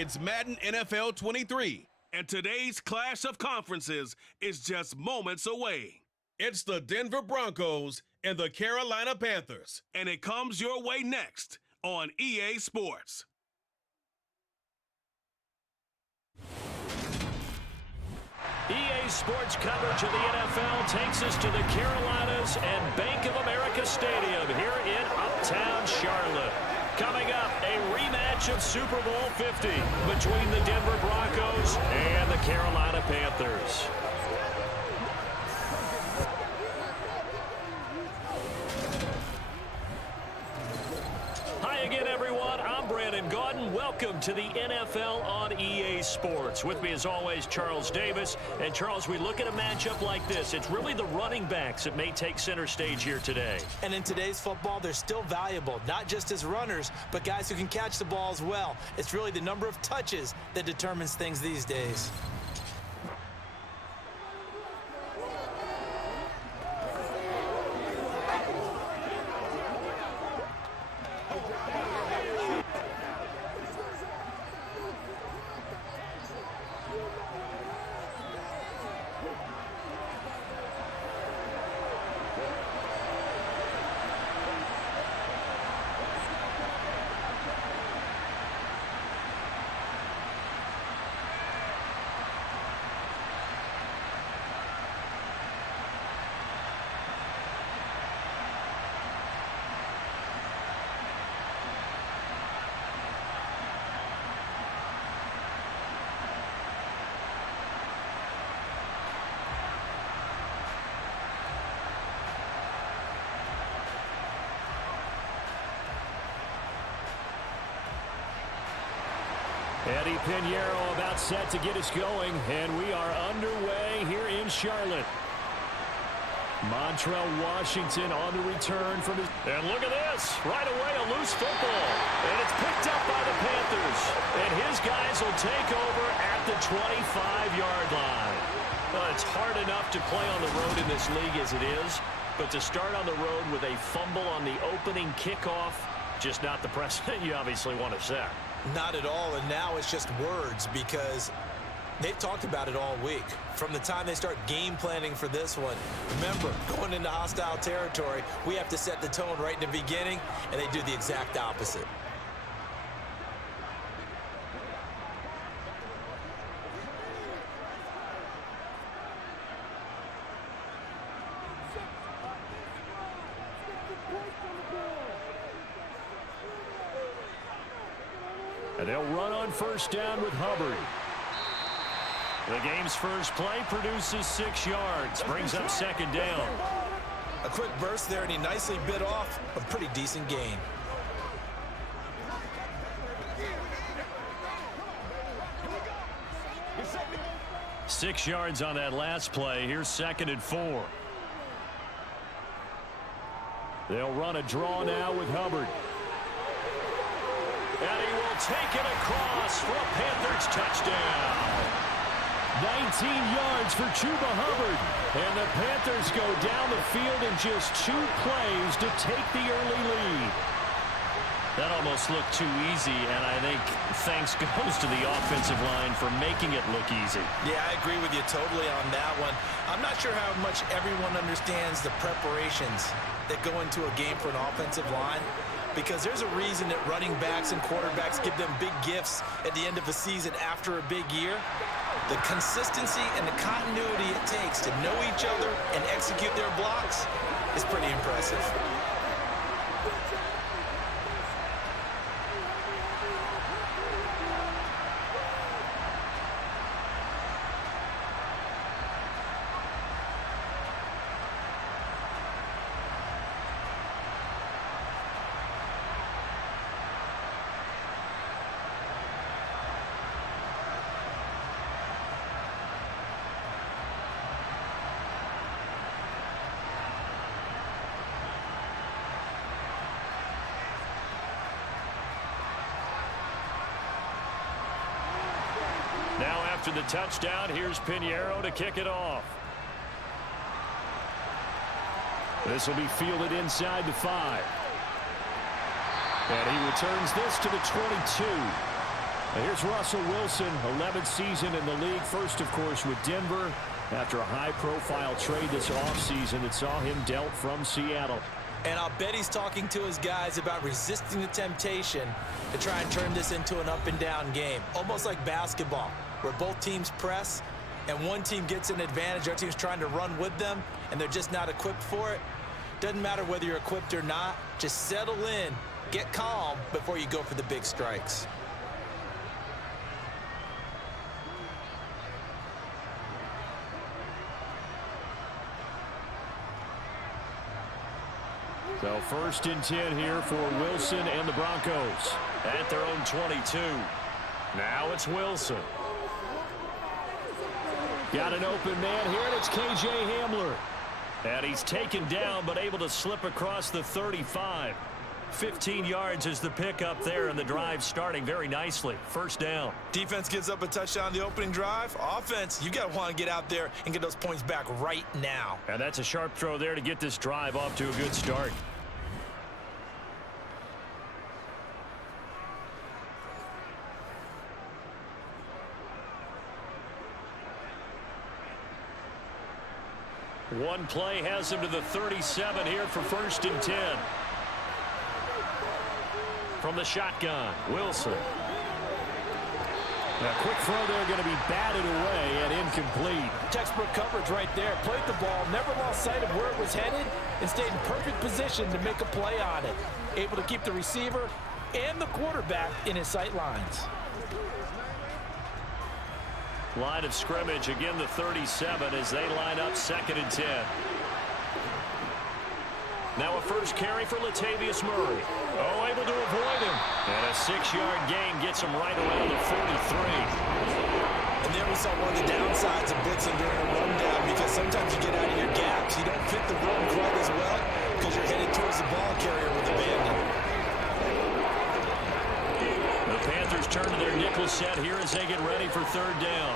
It's Madden NFL 23, and today's clash of conferences is just moments away. It's the Denver Broncos and the Carolina Panthers, and it comes your way next on EA Sports. EA Sports coverage of the NFL takes us to the Carolinas and Bank of America Stadium here in Uptown Charlotte. Coming up, a rematch of Super Bowl 50 between the Denver Broncos and the Carolina Panthers. Hi again, everyone. I'm Brandon Gaudin. Welcome to the NFL on EA Sports. With me, as always, Charles Davis. And, Charles, we look at a matchup like this. It's really the running backs that may take center stage here today. And in today's football, they're still valuable, not just as runners, but guys who can catch the ball as well. It's really the number of touches that determines things these days. Eddie Pinheiro about set to get us going, and we are underway here in Charlotte. Montrell Washington on the return from his... And look at this. Right away, a loose football. And it's picked up by the Panthers. And his guys will take over at the 25-yard line. Well, it's hard enough to play on the road in this league as it is, but to start on the road with a fumble on the opening kickoff, just not the precedent you obviously want to set. Not at all, and now it's just words because they've talked about it all week. From the time they start game planning for this one, remember, going into hostile territory, we have to set the tone right in the beginning, and they do the exact opposite. And they'll run on first down with Hubbard. The game's first play produces 6 yards, brings up second down. A quick burst there, and he nicely bit off a pretty decent gain. Six yards on that last play. Here's 2nd and 4. They'll run a draw now with Hubbard. And he will take it across for a Panthers touchdown. 19 yards for Chuba Hubbard. And the Panthers go down the field in just 2 plays to take the early lead. That almost looked too easy, and I think thanks goes to the offensive line for making it look easy. Yeah, I agree with you totally on that one. I'm not sure how much everyone understands the preparations that go into a game for an offensive line, because there's a reason that running backs and quarterbacks give them big gifts at the end of a season after a big year. The consistency and the continuity it takes to know each other and execute their blocks is pretty impressive. Now after the touchdown, here's Pinheiro to kick it off. This will be fielded inside the 5. And he returns this to the 22. Here's Russell Wilson, 11th season in the league. First, of course, with Denver after a high-profile trade this offseason that saw him dealt from Seattle. And I'll bet he's talking to his guys about resisting the temptation to try and turn this into an up-and-down game, almost like basketball, where both teams press and one team gets an advantage, the other team's trying to run with them, and they're just not equipped for it. Doesn't matter whether you're equipped or not. Just settle in, get calm before you go for the big strikes. So 1st and 10 here for Wilson and the Broncos at their own 22. Now it's Wilson. Got an open man here, and it's K.J. Hamler. And he's taken down, but able to slip across the 35. 15 yards is the pickup there, and the drive starting very nicely. First down. Defense gives up a touchdown the opening drive. Offense, you got to want to get out there and get those points back right now. And that's a sharp throw there to get this drive off to a good start. One play has him to the 37 here for 1st and 10. From the shotgun, Wilson. A quick throw there going to be batted away and incomplete. Textbook coverage right there. Played the ball, never lost sight of where it was headed, and stayed in perfect position to make a play on it. Able to keep the receiver and the quarterback in his sight lines. Line of scrimmage, again the 37 as they line up 2nd and 10. Now a first carry for Latavius Murray. Oh, able to avoid him. And a 6-yard gain gets him right around the 43. And there we saw one of the downsides of blitzing during a rundown, because sometimes you get out of your gaps. You don't fit the run quite as well because you're headed towards the ball carrier with abandon. The Panthers turn to their nickel set here as they get ready for 3rd down.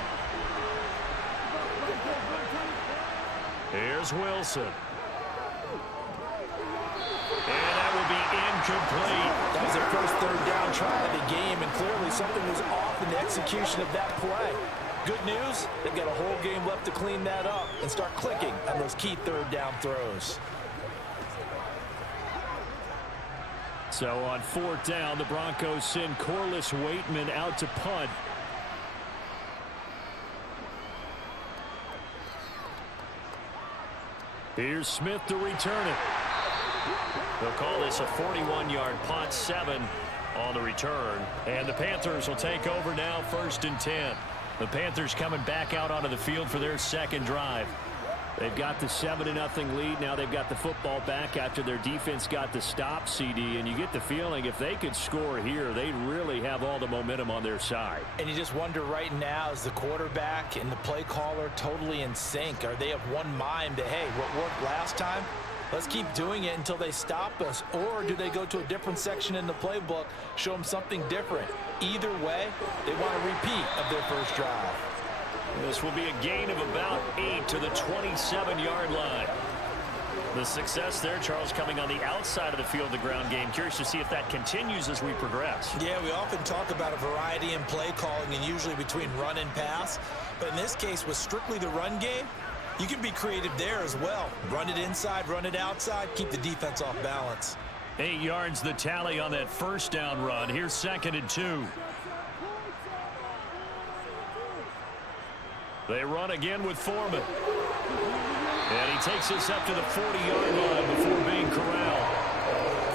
Here's Wilson. And that will be incomplete. That was their first 3rd down try of the game, and clearly something was off in the execution of that play. Good news, they've got a whole game left to clean that up and start clicking on those key 3rd down throws. So on 4th down, the Broncos send Corliss Waitman out to punt. Here's Smith to return it. They'll call this a 41-yard punt, 7 on the return. And the Panthers will take over now, 1st and 10. The Panthers coming back out onto the field for their 2nd drive. They've got the 7-0 lead. Now they've got the football back after their defense got the stop, CD. And you get the feeling if they could score here, they really have all the momentum on their side. And you just wonder right now, is the quarterback and the play caller totally in sync? Are they of one mind that, hey, what worked last time, let's keep doing it until they stop us? Or do they go to a different section in the playbook, show them something different? Either way, they want a repeat of their first drive. This will be a gain of about 8 to the 27-yard line. The success there, Charles, coming on the outside of the field, the ground game. Curious to see if that continues as we progress. Yeah, we often talk about a variety in play calling and usually between run and pass. But in this case, with strictly the run game, you can be creative there as well. Run it inside, run it outside, keep the defense off balance. 8 yards the tally on that first down run. Here's 2nd and 2. They run again with Foreman. And he takes us up to the 40-yard line before being corralled.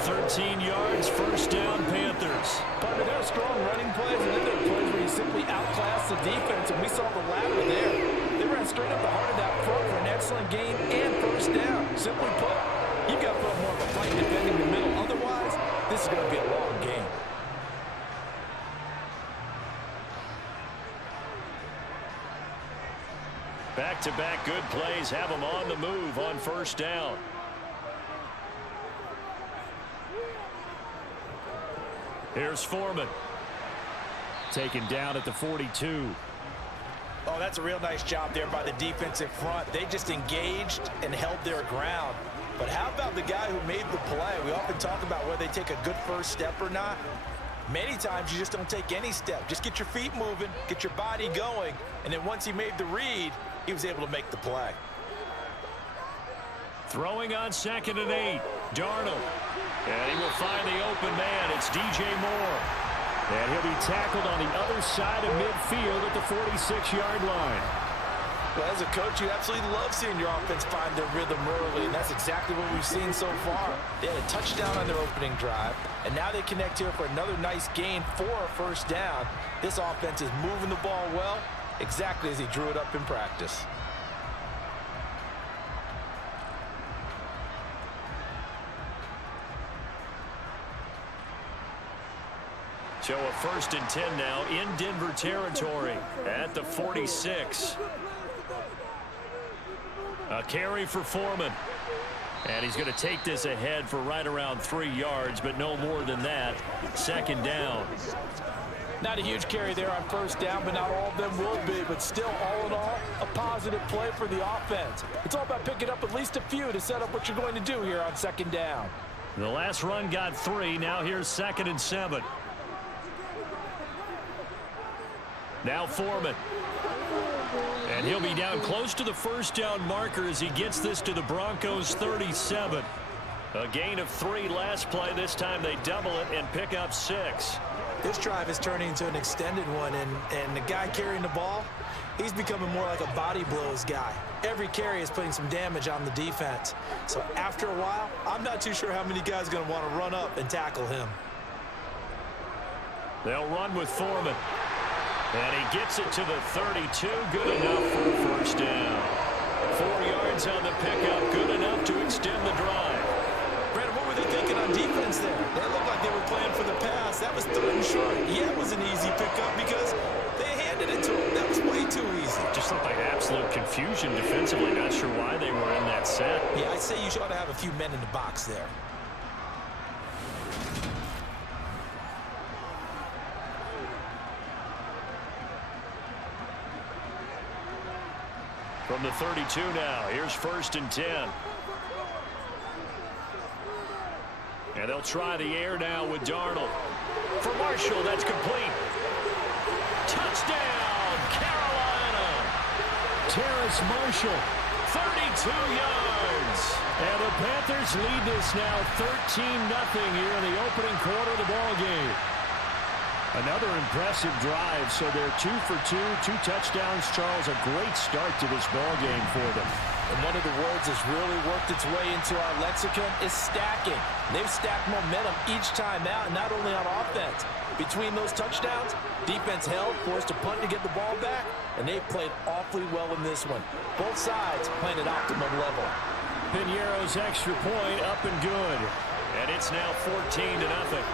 13 yards, first down, Panthers. But there are strong running plays, and then there are plays where you simply outclass the defense, and we saw the latter there. They ran straight up the heart of that front for an excellent gain and first down. Simply put, you've got to put more of a fight defending the middle. Otherwise, this is going to be a long game. Back-to-back good plays have them on the move on first down. Here's Foreman. Taken down at the 42. Oh, that's a real nice job there by the defensive front. They just engaged and held their ground. But how about the guy who made the play? We often talk about whether they take a good first step or not. Many times you just don't take any step. Just get your feet moving, get your body going, and then once he made the read, he was able to make the play. Throwing on 2nd and 8, Darnold. And he will find the open man. It's DJ Moore. And he'll be tackled on the other side of midfield at the 46-yard line. Well, as a coach, you absolutely love seeing your offense find their rhythm early, and that's exactly what we've seen so far. They had a touchdown on their opening drive, and now they connect here for another nice gain for a first down. This offense is moving the ball well, exactly as he drew it up in practice. So a 1st and 10 now in Denver territory at the 46. A carry for Foreman. And he's going to take this ahead for right around 3 yards, but no more than that. 2nd down. Not a huge carry there on 1st down, but not all of them will be. But still, all in all, a positive play for the offense. It's all about picking up at least a few to set up what you're going to do here on 2nd down. The last run got 3. Now here's 2nd and 7. Now Foreman. And he'll be down close to the 1st down marker as he gets this to the Broncos 37. A gain of 3 last play. This time they double it and pick up 6. This drive is turning into an extended one, and the guy carrying the ball, he's becoming more like a body blows guy. Every carry is putting some damage on the defense. So after a while, I'm not too sure how many guys are going to want to run up and tackle him. They'll run with Foreman. And he gets it to the 32. Good enough for a 1st down. 4 yards on the pickup. Good enough to extend the drive. Brandon, what were they thinking on defense there? They looked like they were playing for the pass. That was 3rd and short. Yeah, it was an easy pickup because they handed it to him. That was way too easy. Just looked like absolute confusion defensively. Not sure why they were in that set. Yeah, I'd say you ought to have a few men in the box there. From the 32 now, here's 1st and 10. And they'll try the air now with Darnold. For Marshall, that's complete. Touchdown, Carolina! Terrace Marshall, 32 yards. And the Panthers lead this now 13-0 here in the opening quarter of the ball game. Another impressive drive, so they're 2 for 2, 2 touchdowns. Charles, a great start to this ball game for them. And one of the words that's really worked its way into our lexicon is stacking. They've stacked momentum each time out, and not only on offense. Between those touchdowns, defense held, forced a punt to get the ball back, and they've played awfully well in this one. Both sides playing at optimum level. Piñeiro's extra point up and good. And it's now 14-0.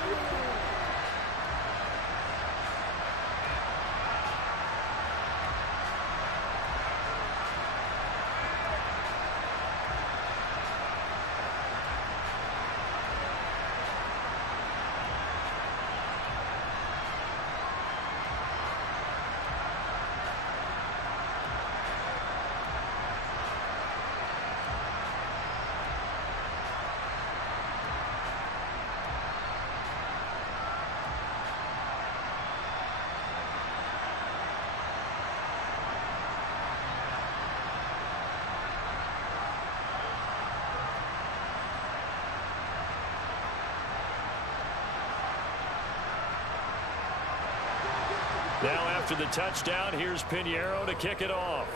Now after the touchdown, here's Piñeiro to kick it off.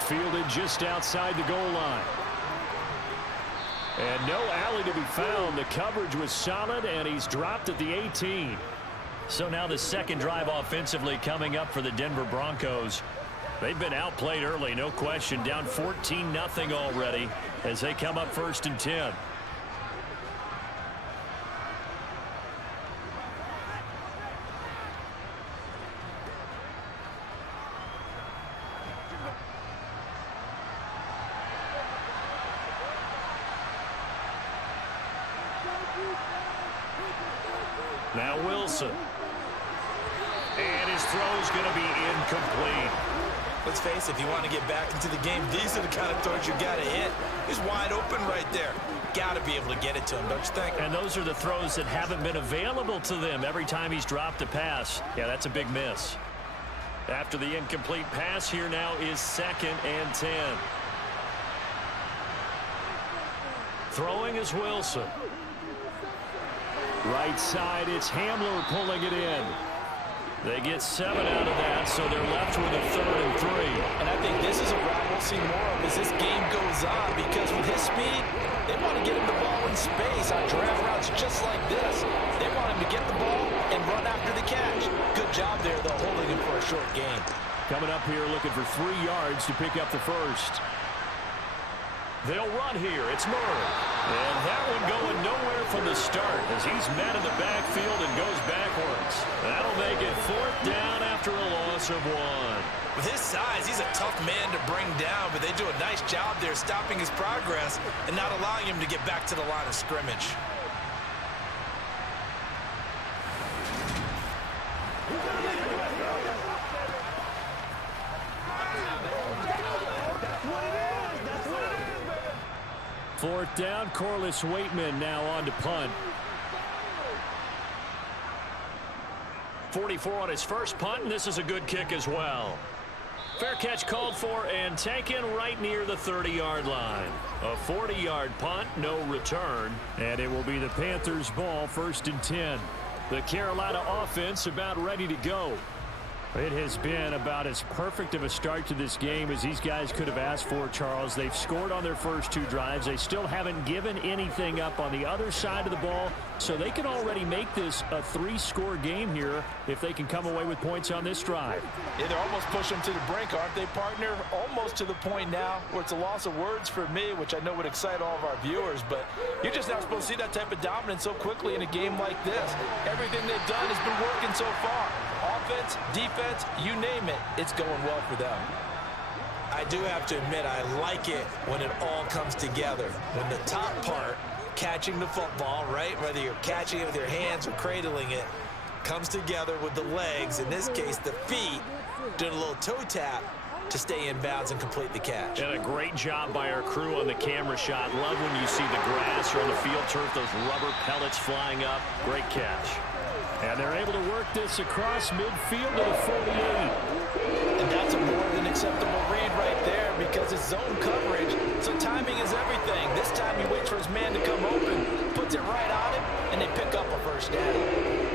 Fielded just outside the goal line. And no alley to be found. The coverage was solid, and he's dropped at the 18. So now the 2nd drive offensively coming up for the Denver Broncos. They've been outplayed early, no question. Down 14-0 already as they come up 1st and 10. Now Wilson. And his throw's going to be incomplete. Let's face it, if you want to get back into the game, these are the kind of throws you got to hit. He's wide open right there. Got to be able to get it to him, don't you think? And those are the throws that haven't been available to them every time he's dropped a pass. Yeah, that's a big miss. After the incomplete pass, here now is 2nd and 10. Throwing is Wilson. Right side, it's Hamler pulling it in. They get 7 out of that, so they're left with a 3rd and 3. And I think this is a route we'll see more of as this game goes on, because with his speed, they want to get him the ball in space on draft routes just like this. They want him to get the ball and run after the catch. Good job there, though, holding him for a short gain. Coming up here looking for 3 yards to pick up the first. They'll run here. It's Murray. And that one going nowhere from the start as he's met in the backfield and goes backwards. That'll make it 4th down after a loss of 1. With his size, he's a tough man to bring down, but they do a nice job there stopping his progress and not allowing him to get back to the line of scrimmage. Fourth down, Corliss Waitman now on to punt. 44 on his first punt, and this is a good kick as well. Fair catch called for and taken right near the 30-yard line. A 40-yard punt, no return, and it will be the Panthers' ball, 1st and 10. The Carolina offense about ready to go. It has been about as perfect of a start to this game as these guys could have asked for, Charles. They've scored on their first 2 drives. They still haven't given anything up on the other side of the ball, so they can already make this a 3-score game here if they can come away with points on this drive. Yeah, they're almost pushing to the brink, aren't they, partner? Almost to the point now where it's a loss of words for me, which I know would excite all of our viewers, but you're just not supposed to see that type of dominance so quickly in a game like this. Everything they've done has been working so far. Offense, defense, you name it, it's going well for them. I do have to admit, I like it when it all comes together. When the top part, catching the football, right, whether you're catching it with your hands or cradling it, comes together with the legs, in this case the feet, doing a little toe tap to stay in bounds and complete the catch. And a great job by our crew on the camera shot. Love when you see the grass or on the field turf, those rubber pellets flying up. Great catch. And they're able to work this across midfield to the 48. And that's a more than acceptable read right there because it's zone coverage, so timing is everything. This time he waits for his man to come open, puts it right on him, and they pick up a 1st down.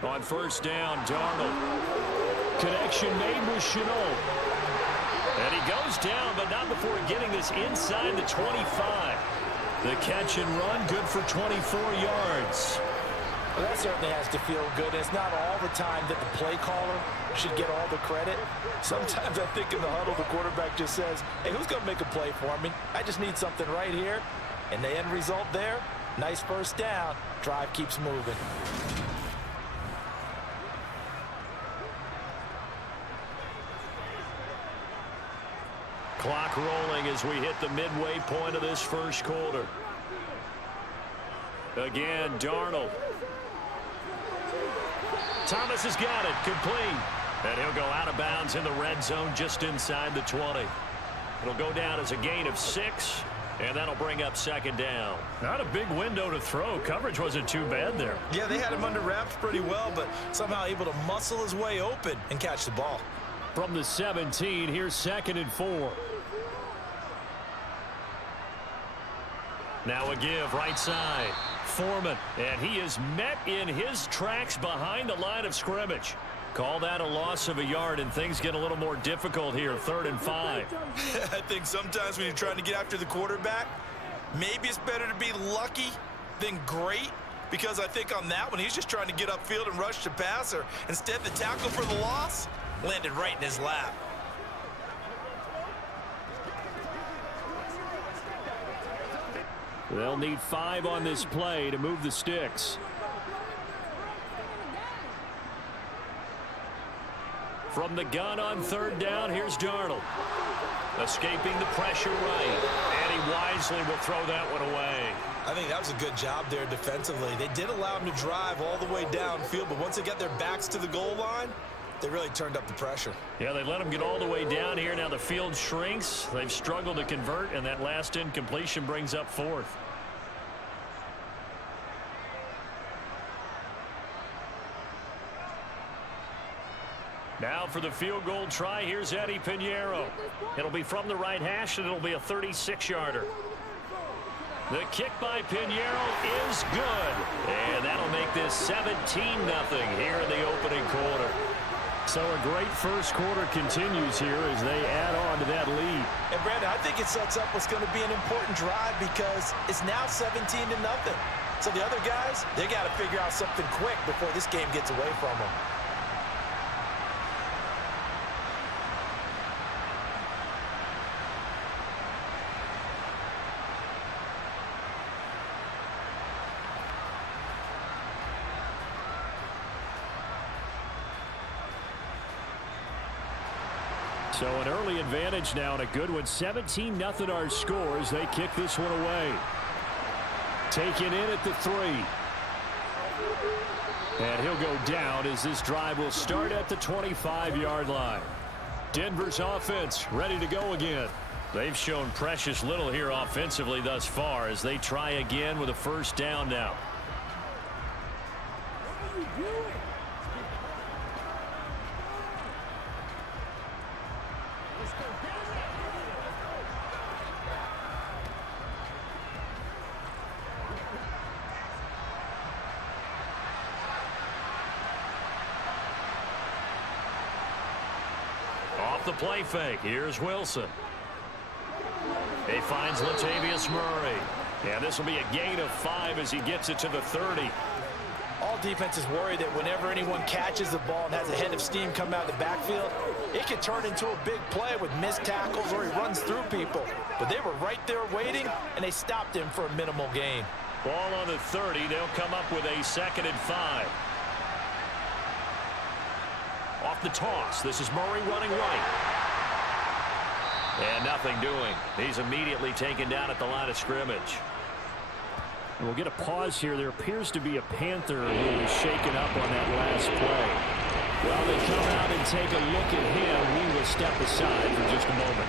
On 1st down, Darnold. Connection made with Chenault. And he goes down, but not before getting this inside the 25. The catch and run, good for 24 yards. Well, that certainly has to feel good. It's not all the time that the play caller should get all the credit. Sometimes I think in the huddle, the quarterback just says, hey, who's going to make a play for me? I just need something right here. And the end result there, nice 1st down. Drive keeps moving. Clock rolling as we hit the midway point of this 1st quarter. Again, Darnold. Thomas has got it, complete. And he'll go out of bounds in the red zone just inside the 20. It'll go down as a gain of 6, and that'll bring up 2nd down. Not a big window to throw. Coverage wasn't too bad there. Yeah, they had him under wraps pretty well, but somehow able to muscle his way open and catch the ball. From the 17, here's 2nd and 4. Now a give, right side. Foreman, and he is met in his tracks behind the line of scrimmage. Call that a loss of a yard, and things get a little more difficult here, 3rd and 5. I think sometimes when you're trying to get after the quarterback, maybe it's better to be lucky than great, because I think on that one, he's just trying to get upfield and rush the passer. Instead, the tackle for the loss landed right in his lap. They'll need 5 on this play to move the sticks. From the gun on third down, here's Darnold. Escaping the pressure right. And he wisely will throw that one away. I think that was a good job there defensively. They did allow him to drive all the way downfield, but once they got their backs to the goal line, they really turned up the pressure. Yeah, they let him get all the way down here. Now the field shrinks. They've struggled to convert, and that last incompletion brings up fourth. Now for the field goal try, here's Eddie Pinheiro. It'll be from the right hash, and it'll be a 36-yarder. The kick by Pinheiro is good. And that'll make this 17-0 here in the opening quarter. So a great first quarter continues here as they add on to that lead. And Brandon, I think it sets up what's going to be an important drive because it's now 17-0. So the other guys, they got to figure out something quick before this game gets away from them. So an early advantage now and a good one. 17-0 our scores. They kick this one away. Taken in at the 3. And he'll go down as this drive will start at the 25-yard line. Denver's offense ready to go again. They've shown precious little here offensively thus far as they try again with a first down now. Off the play fake, here's Wilson. He finds Latavius Murray. And this will be a gain of 5 as he gets it to the 30. All defenses worry that whenever anyone catches the ball and has a head of steam come out of the backfield, it can turn into a big play with missed tackles or he runs through people. But they were right there waiting, and they stopped him for a minimal gain. Ball on the 30. They'll come up with a 2nd and 5. Off the toss. This is Murray running right. And nothing doing. He's immediately taken down at the line of scrimmage. We'll get a pause here. There appears to be a Panther who is shaken up on that last play. While they come out and take a look at him, we will step aside for just a moment.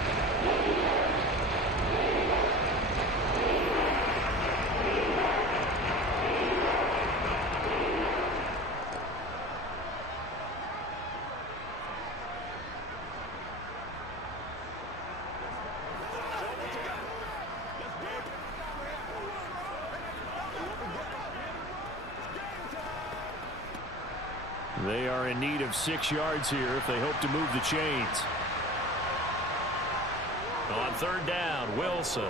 They are in need of 6 yards here if they hope to move the chains. On third down, Wilson.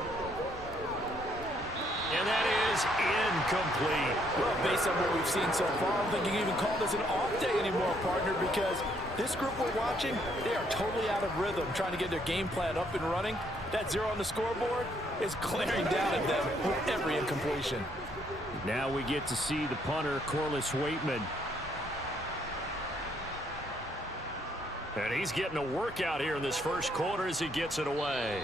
And that is incomplete. Well, based on what we've seen so far, I don't think you can even call this an off day anymore, partner, because this group we're watching, they are totally out of rhythm, trying to get their game plan up and running. That 0 on the scoreboard is glaring down at them with every incompletion. Now we get to see the punter, Corliss Waitman. And he's getting a workout here in this first quarter as he gets it away.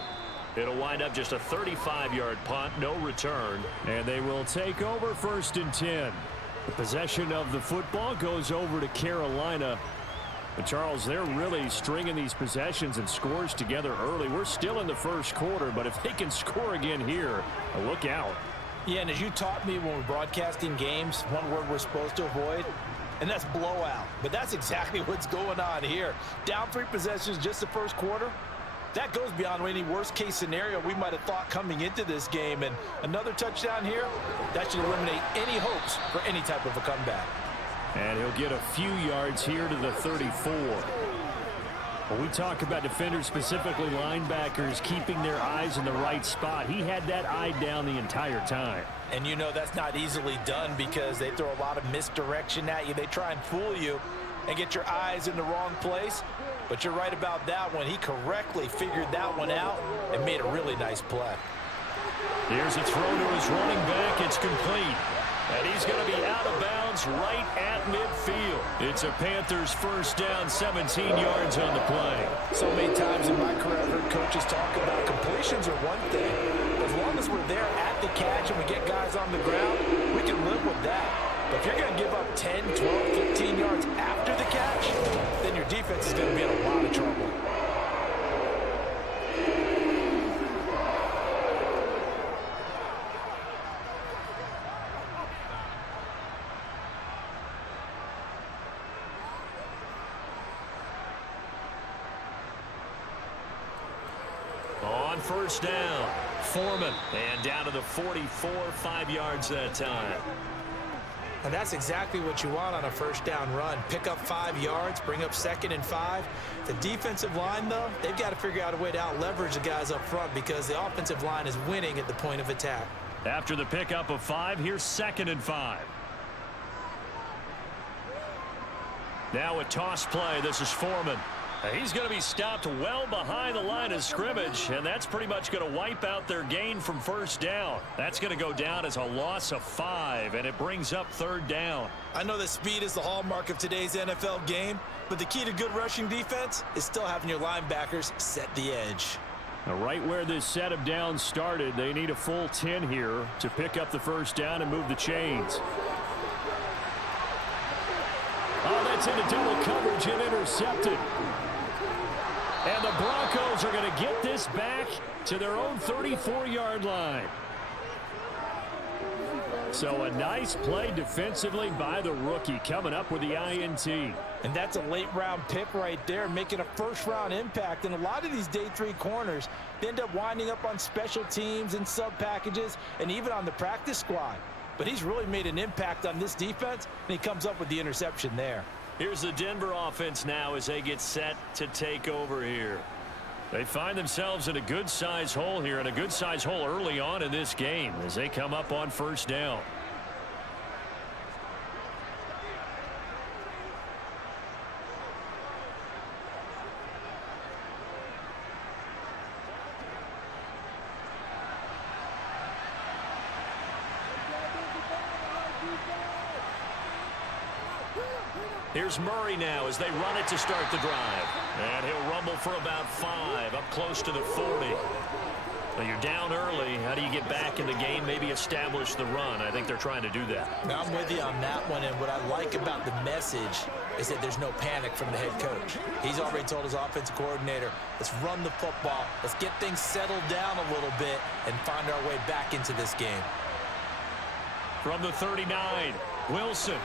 It'll wind up just a 35-yard punt, no return. And they will take over 1st and 10. The possession of the football goes over to Carolina. But Charles, they're really stringing these possessions and scores together early. We're still in the first quarter, but if they can score again here, look out. Yeah, and as you taught me when we're broadcasting games, one word we're supposed to avoid, and that's blowout. But that's exactly what's going on here. Down 3 possessions just the first quarter. That goes beyond any worst-case scenario we might have thought coming into this game. And another touchdown here, that should eliminate any hopes for any type of a comeback. And he'll get a few yards here to the 34. When we talk about defenders, specifically linebackers, keeping their eyes in the right spot, he had that eye down the entire time. And you know that's not easily done because they throw a lot of misdirection at you. They try and fool you and get your eyes in the wrong place. But you're right about that one. He correctly figured that one out and made a really nice play. Here's a throw to his running back. It's complete. And he's going to be out of bounds right at midfield. It's a Panthers first down, 17 yards on the play. So many times in my career, I've heard coaches talk about completions are one thing. As long as we're there at the catch and we get guys on the ground, we can live with that. But if you're going to give up 10, 12, 15 yards after the catch, then your defense is going to be in a lot of trouble. On first down, Foreman. And down to the 44, 5 yards that time. And that's exactly what you want on a first down run. Pick up 5 yards, bring up 2nd and 5. The defensive line, though, they've got to figure out a way to out-leverage the guys up front because the offensive line is winning at the point of attack. After the pickup of 5, here's 2nd and 5. Now a toss play. This is Foreman. He's going to be stopped well behind the line of scrimmage, and that's pretty much going to wipe out their gain from first down. That's going to go down as a loss of 5, and it brings up 3rd down. I know that speed is the hallmark of today's NFL game, but the key to good rushing defense is still having your linebackers set the edge. Now, right where this set of downs started, they need a full 10 here to pick up the first down and move the chains. Oh, that's into double coverage and intercepted. And the Broncos are going to get this back to their own 34-yard line. So a nice play defensively by the rookie coming up with the INT. And that's a late-round pick right there, making a first-round impact. And a lot of these day 3 corners, they end up winding up on special teams and sub-packages and even on the practice squad. But he's really made an impact on this defense, and he comes up with the interception there. Here's the Denver offense now as they get set to take over here. They find themselves in a good-sized hole here, and a good-sized hole early on in this game as they come up on first down. Here's Murray now as they run it to start the drive. And he'll rumble for about 5, up close to the 40. Well, you're down early. How do you get back in the game, maybe establish the run? I think they're trying to do that. Now, I'm with you on that one, and what I like about the message is that there's no panic from the head coach. He's already told his offensive coordinator, let's run the football, let's get things settled down a little bit and find our way back into this game. From the 39, Wilson.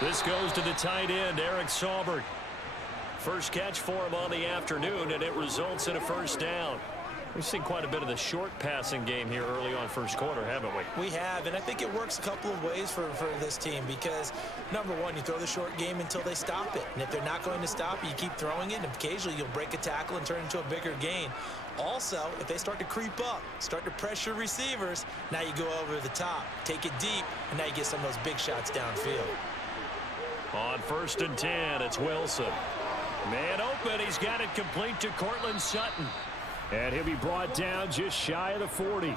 This goes to the tight end, Eric Saubert. First catch for him on the afternoon, and it results in a first down. We've seen quite a bit of the short passing game here early on first quarter, haven't we? We have, and I think it works a couple of ways for this team because, number one, you throw the short game until they stop it. And if they're not going to stop it, you keep throwing it, and occasionally you'll break a tackle and turn it into a bigger gain. Also, if they start to creep up, start to pressure receivers, now you go over the top, take it deep, and now you get some of those big shots downfield. On 1st and 10, it's Wilson. Man open, he's got it complete to Cortland Sutton. And he'll be brought down just shy of the 40. You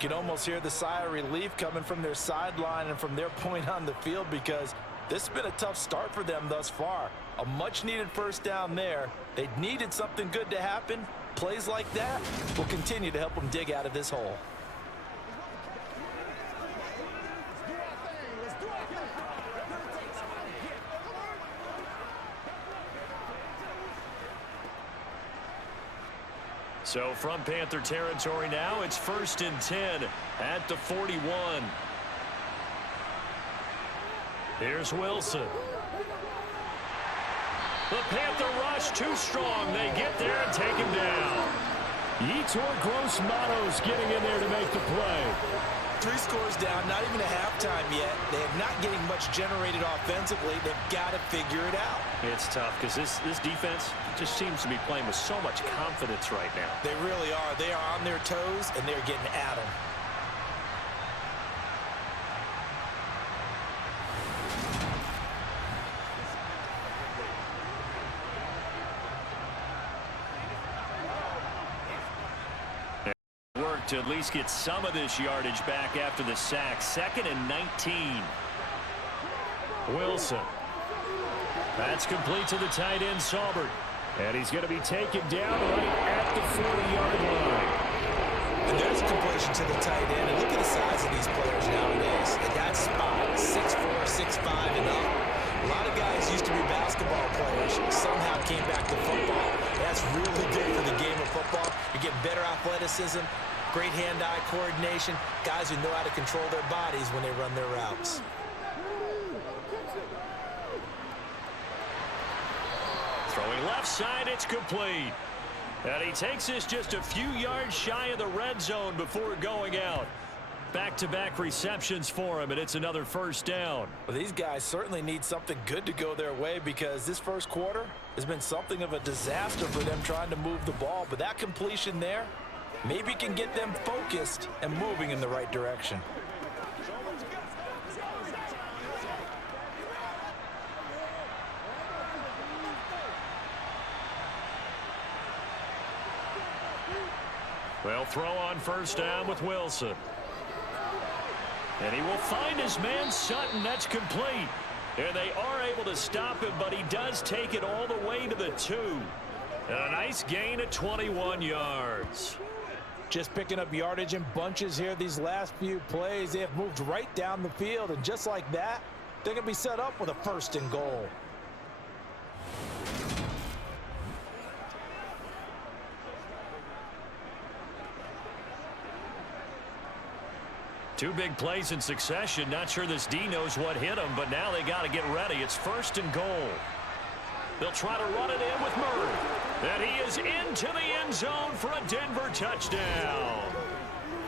can almost hear the sigh of relief coming from their sideline and from their point on the field because this has been a tough start for them thus far. A much-needed first down there. They needed something good to happen. Plays like that will continue to help them dig out of this hole. So from Panther territory now, it's 1st and 10 at the 41. Here's Wilson. The Panther rush too strong. They get there and take him down. Yetur Gross-Matos getting in there to make the play. 3 scores down, not even a halftime yet. They are not getting much generated offensively. They've got to figure it out. It's tough because this defense just seems to be playing with so much confidence right now. They really are. They are on their toes, and they're getting at them. to at least get some of this yardage back after the sack. 2nd and 19. Wilson. That's complete to the tight end, Saubert. And he's going to be taken down right at the 40-yard line. And there's a completion to the tight end. And look at the size of these players nowadays. At that spot, 6'4", 6'5", and up. A lot of guys used to be basketball players, somehow came back to football. That's really good for the game of football. You get better athleticism, great hand-eye coordination, guys who know how to control their bodies when they run their routes. Throwing left side, it's complete. And he takes this just a few yards shy of the red zone before going out. Back-to-back receptions for him, and it's another first down. Well, these guys certainly need something good to go their way because this first quarter has been something of a disaster for them trying to move the ball. But that completion there maybe can get them focused and moving in the right direction. They'll throw on first down with Wilson. And he will find his man Sutton. That's complete. And they are able to stop him, but he does take it all the way to the 2. And a nice gain of 21 yards. Just picking up yardage in bunches here these last few plays. They have moved right down the field, and just like that, they're going to be set up with a 1st and goal. Two big plays in succession. Not sure this D knows what hit him, but now they got to get ready. It's 1st and goal. They'll try to run it in with Murray. And he is into the end zone for a Denver touchdown.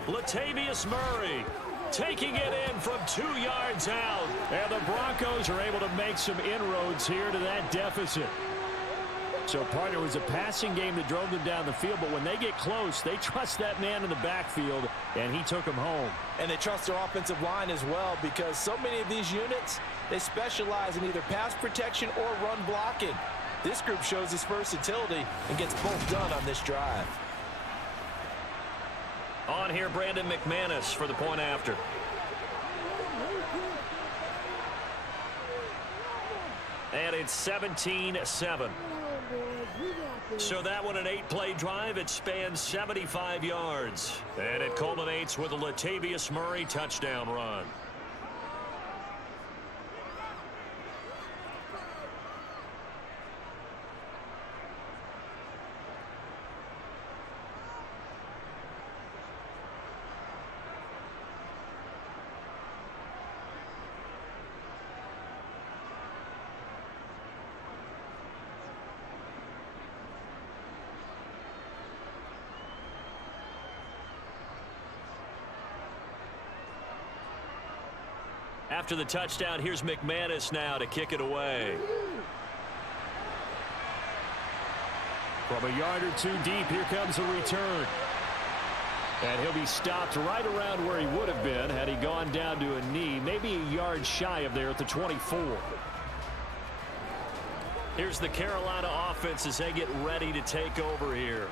Latavius Murray taking it in from 2 yards out. And the Broncos are able to make some inroads here to that deficit. So, partner, it was a passing game that drove them down the field, but when they get close, they trust that man in the backfield, and he took them home. And they trust their offensive line as well because so many of these units, they specialize in either pass protection or run blocking. This group shows its versatility and gets both done on this drive. On here, Brandon McManus for the point after. And it's 17-7. So that one, an 8-play drive. It spans 75 yards. And it culminates with a Latavius Murray touchdown run. After the touchdown, here's McManus now to kick it away. From a yard or 2 deep, here comes a return. And he'll be stopped right around where he would have been had he gone down to a knee, maybe a yard shy of there at the 24. Here's the Carolina offense as they get ready to take over here.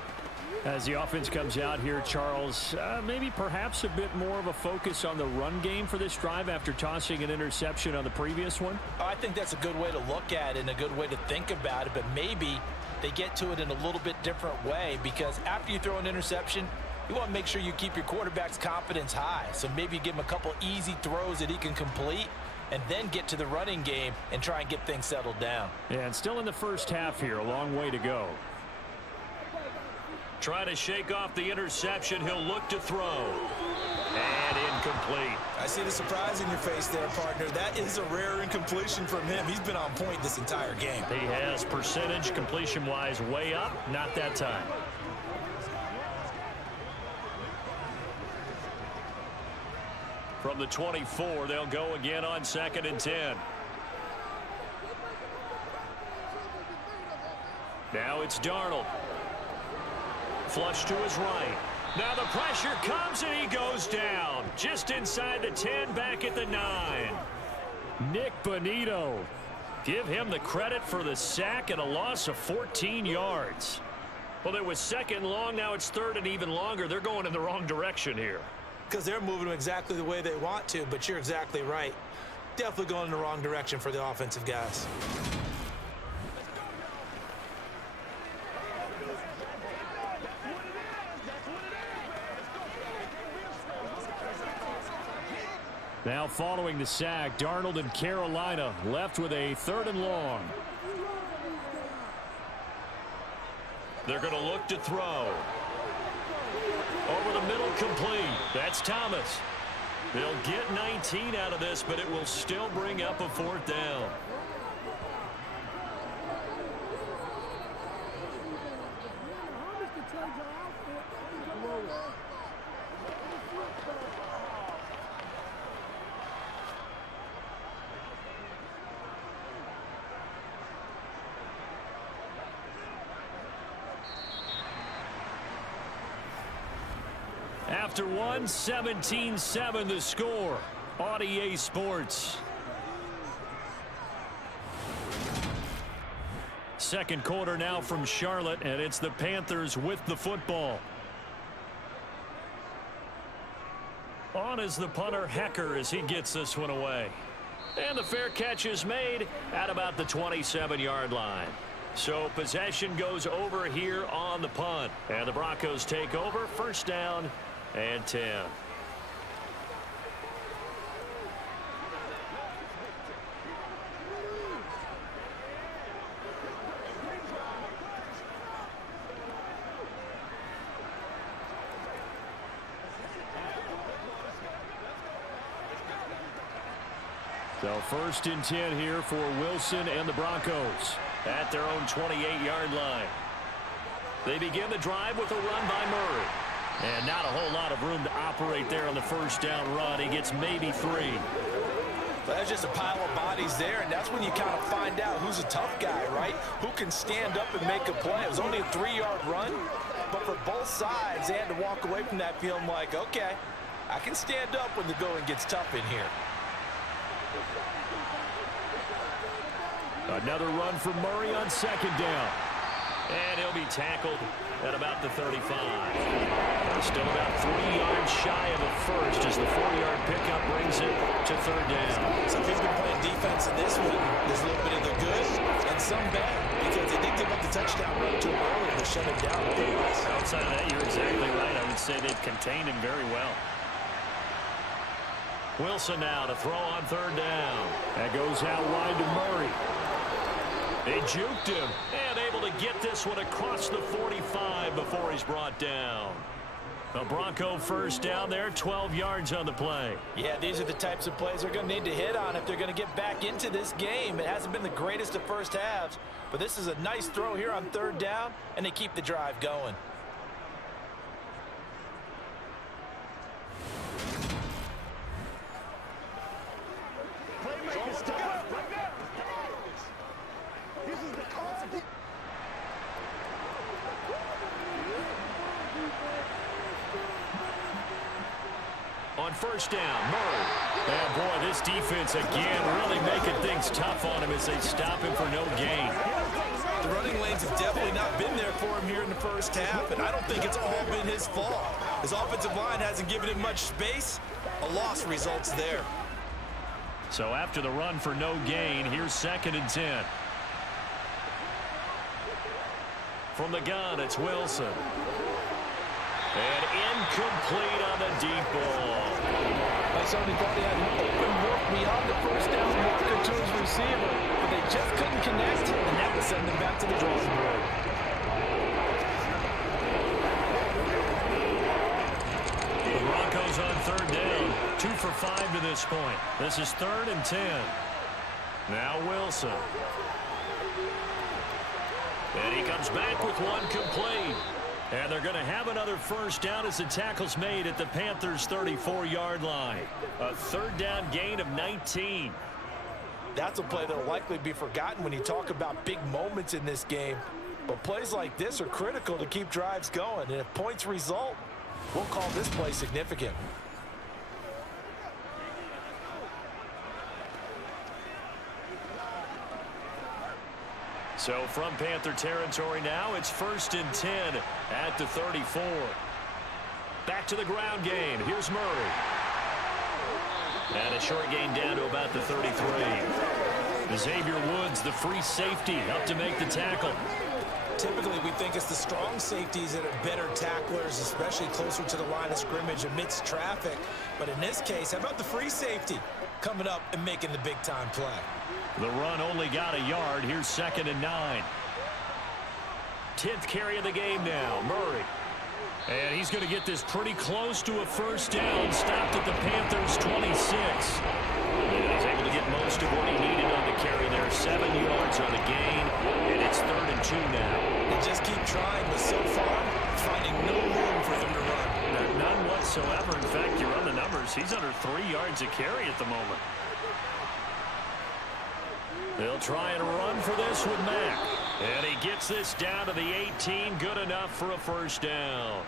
As the offense comes out here, Charles, maybe perhaps a bit more of a focus on the run game for this drive after tossing an interception on the previous one? I think that's a good way to look at it and a good way to think about it, but maybe they get to it in a little bit different way because after you throw an interception, you want to make sure you keep your quarterback's confidence high. So maybe you give him a couple easy throws that he can complete and then get to the running game and try and get things settled down. Yeah, and still in the first half here, a long way to go. Trying to shake off the interception. He'll look to throw. And incomplete. I see the surprise in your face there, partner. That is a rare incompletion from him. He's been on point this entire game. He has percentage completion-wise way up. Not that time. From the 24, they'll go again on 2nd and 10. Now it's Darnold. Flush to his right. Now the pressure comes and he goes down. Just inside the 10, back at the 9. Nick Bonito. Give him the credit for the sack and a loss of 14 yards. Well, it was second long. Now it's third and even longer. They're going in the wrong direction here. Because they're moving exactly the way they want to, but you're exactly right. Definitely going in the wrong direction for the offensive guys. Now following the sack, Darnold and Carolina left with a third and long. They're going to look to throw. Over the middle, complete. That's Thomas. They'll get 19 out of this, but it will still bring up a fourth down. After one, 17-7 the score on EA Sports. Second quarter now from Charlotte, and it's the Panthers with the football. On is the punter, Hecker, as he gets this one away. And the fair catch is made at about the 27-yard line. So possession goes over here on the punt. And the Broncos take over, first down and 10. So first and 10 here for Wilson and the Broncos at their own 28-yard line. They begin the drive with a run by Murray. And not a whole lot of room to operate there on the first down run. He gets maybe 3. That's just a pile of bodies there, and that's when you kind of find out who's a tough guy, right? Who can stand up and make a play. It was only a 3-yard run, but for both sides, they had to walk away from that feeling like, okay, I can stand up when the going gets tough in here. Another run for Murray on second down. And he'll be tackled at about the 35. Still about 3 yards shy of a first as the 4-yard pickup brings it to third down. So if he's been playing defense in this one, there's a little bit of the good and some bad because they did give up the touchdown run to him earlier to shut him down. Outside of that, you're exactly right. I would say they've contained him very well. Wilson now to throw on third down. That goes out wide to Murray. They juked him and able to get this one across the 45 before he's brought down. The Bronco first down there, 12 yards on the play. Yeah, these are the types of plays they're going to need to hit on if they're going to get back into this game. It hasn't been the greatest of first halves, but this is a nice throw here on third down, and they keep the drive going. On first down, Murray. And boy, this defense again really making things tough on him as they stop him for no gain. The running lanes have definitely not been there for him here in the first half, and I don't think it's all been his fault. His offensive line hasn't given him much space. A loss results there. So after the run for no gain, here's second and 10. From the gun, it's Wilson. And incomplete on the deep ball. Somebody thought he had an open look beyond the first down marker to his receiver, but they just couldn't connect, and that will send them back to the drawing board. The Broncos on third down, 2 for 5 to this point. This is third and 10. Now Wilson. And he comes back with one complete. And they're going to have another first down as the tackle's made at the Panthers' 34-yard line. A third down gain of 19. That's a play that will likely be forgotten when you talk about big moments in this game. But plays like this are critical to keep drives going. And if points result, we'll call this play significant. So from Panther territory now, it's 1st and 10 at the 34. Back to the ground game. Here's Murray. And a short gain down to about the 33. Xavier Woods, the free safety, up to make the tackle. Typically, we think it's the strong safeties that are better tacklers, especially closer to the line of scrimmage amidst traffic. But in this case, how about the free safety coming up and making the big-time play? The run only got a yard. Here's 2nd and 9. 10th carry of the game now. Murray. And he's going to get this pretty close to a first down. Stopped at the Panthers' 26. And he's able to get most of what he needed on the carry there. 7 yards on the gain. And it's 3rd and 2 now. They just keep trying, but so far, finding no room for him to run. None whatsoever. In fact, you run the numbers. He's under 3 yards a carry at the moment. They'll try and run for this with Mack. And he gets this down to the 18. Good enough for a first down.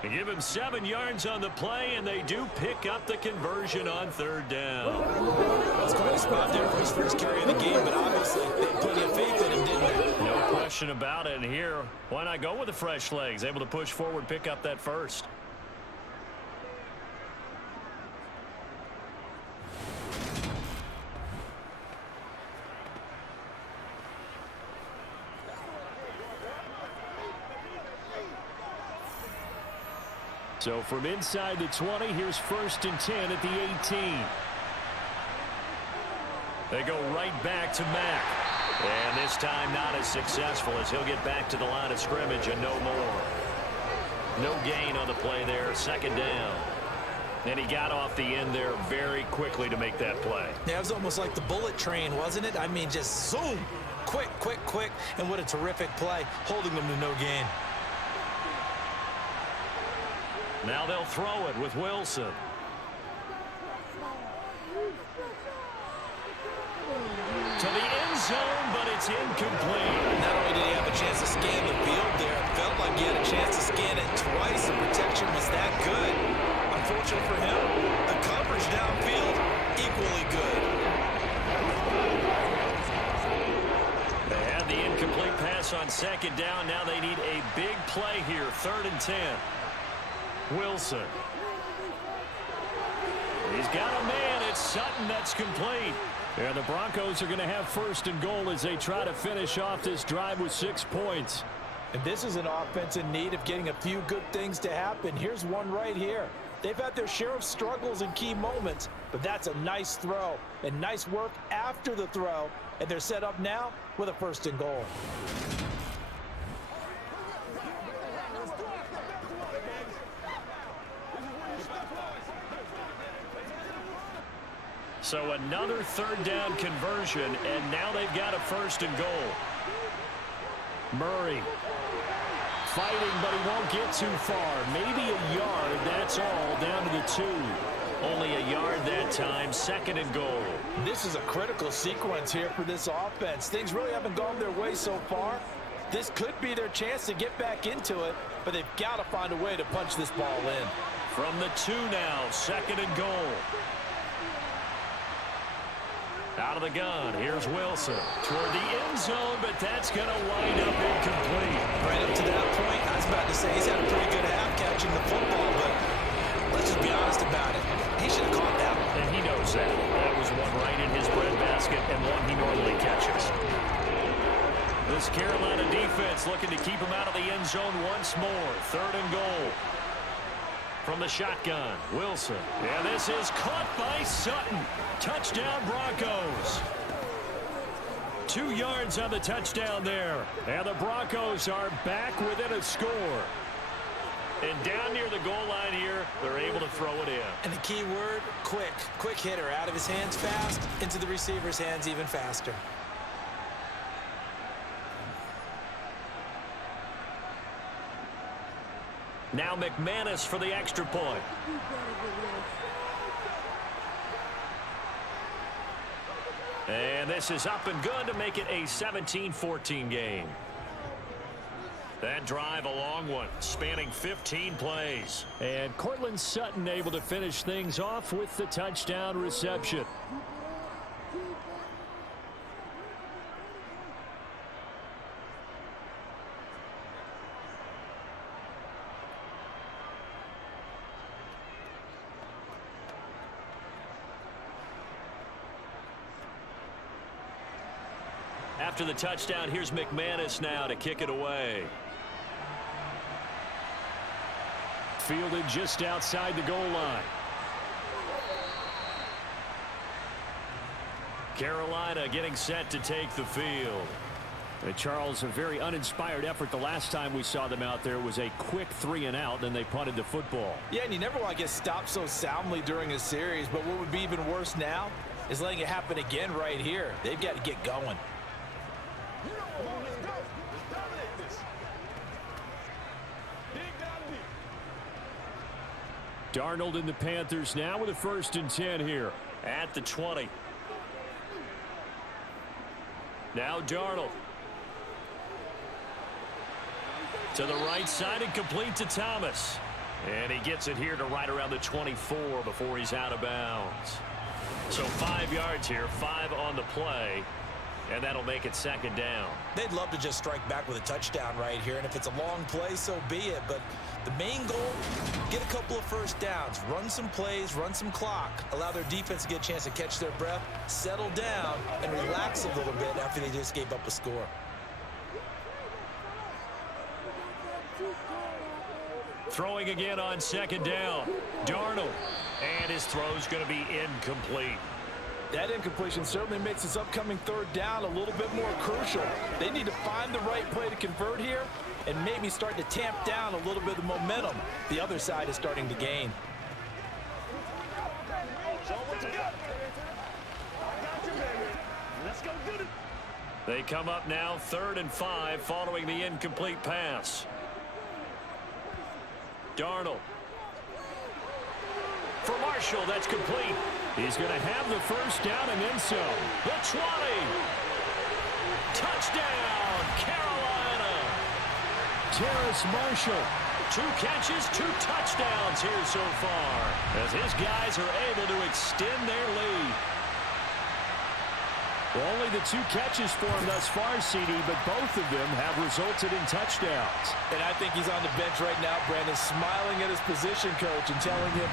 They give him 7 yards on the play, and they do pick up the conversion on 3rd down. That's quite a spot there for his first carry of the game, but obviously they had plenty of faith in him, didn't they? No question about it. And here, why not go with the fresh legs? Able to push forward, pick up that first. So from inside the 20, here's 1st and 10 at the 18. They go right back to Mack. And this time not as successful as he'll get back to the line of scrimmage and no more. No gain on the play there. 2nd down. And he got off the end there very quickly to make that play. Yeah, it was almost like the bullet train, wasn't it? I mean, just zoom. Quick, quick, quick. And what a terrific play, holding them to no gain. Now they'll throw it with Wilson. To the end zone, but it's incomplete. Not only did he have a chance to scan the field there, it felt like he had a chance to scan it twice. The protection was that good. Unfortunate for him, the coverage downfield, equally good. They had the incomplete pass on 2nd down. Now they need a big play here. 3rd and 10. Wilson. He's got a man. It's Sutton that's complete. And the Broncos are going to have 1st and goal as they try to finish off this drive with 6 points. And this is an offense in need of getting a few good things to happen. Here's one right here. They've had their share of struggles in key moments, but that's a nice throw and nice work after the throw. And they're set up now with a 1st and goal. So another 3rd down conversion, and now they've got a 1st and goal. Murray fighting, but he won't get too far. Maybe a yard, that's all, down to the 2. Only a yard that time, 2nd and goal. This is a critical sequence here for this offense. Things really haven't gone their way so far. This could be their chance to get back into it, but they've got to find a way to punch this ball in. From the 2 now, 2nd and goal. Out of the gun, here's Wilson. Toward the end zone, but that's going to wind up incomplete. Right up to that point, I was about to say he's had a pretty good half catching the football, but let's just be honest about it. He should have caught that one. And he knows that. That was one right in his breadbasket and one he normally catches. This Carolina defense looking to keep him out of the end zone once more. 3rd and goal. From the shotgun, Wilson. And this is caught by Sutton. Touchdown, Broncos. 2 yards on the touchdown there. And the Broncos are back within a score. And down near the goal line here, they're able to throw it in. And the key word, quick. Quick hitter. Out of his hands fast, into the receiver's hands even faster. Now McManus for the extra point. And this is up and good to make it a 17-14 game. That drive, a long one, spanning 15 plays. And Cortland Sutton able to finish things off with the touchdown reception. After the touchdown, here's McManus now to kick it away. Fielded just outside the goal line. Carolina getting set to take the field. Charles, a very uninspired effort the last time we saw them out there. It was a quick 3-and-out, then they punted the football. Yeah, and you never want to get stopped so soundly during a series, but what would be even worse now is letting it happen again right here. They've got to get going. Darnold and the Panthers now with a 1st and 10 here at the 20. Now Darnold. To the right side and complete to Thomas. And he gets it here to right around the 24 before he's out of bounds. So 5 yards here, 5 on the play. And that'll make it 2nd down. They'd love to just strike back with a touchdown right here. And if it's a long play, so be it. But the main goal, get a couple of 1st downs. Run some plays, run some clock. Allow their defense to get a chance to catch their breath, settle down, and relax a little bit after they just gave up a score. Throwing again on 2nd down. Darnold. And his throw's going to be incomplete. That incompletion certainly makes this upcoming 3rd down a little bit more crucial. They need to find the right play to convert here and maybe start to tamp down a little bit of momentum the other side is starting to gain. They come up now 3rd and 5 following the incomplete pass. Darnold. For Marshall, that's complete. He's going to have the 1st down and then some. The 20. Touchdown, Carolina. Terrace Marshall. 2 catches, 2 touchdowns here so far as his guys are able to extend their lead. Well, only the 2 catches for him thus far, CD, but both of them have resulted in touchdowns. And I think he's on the bench right now, Brandon, smiling at his position coach and telling him,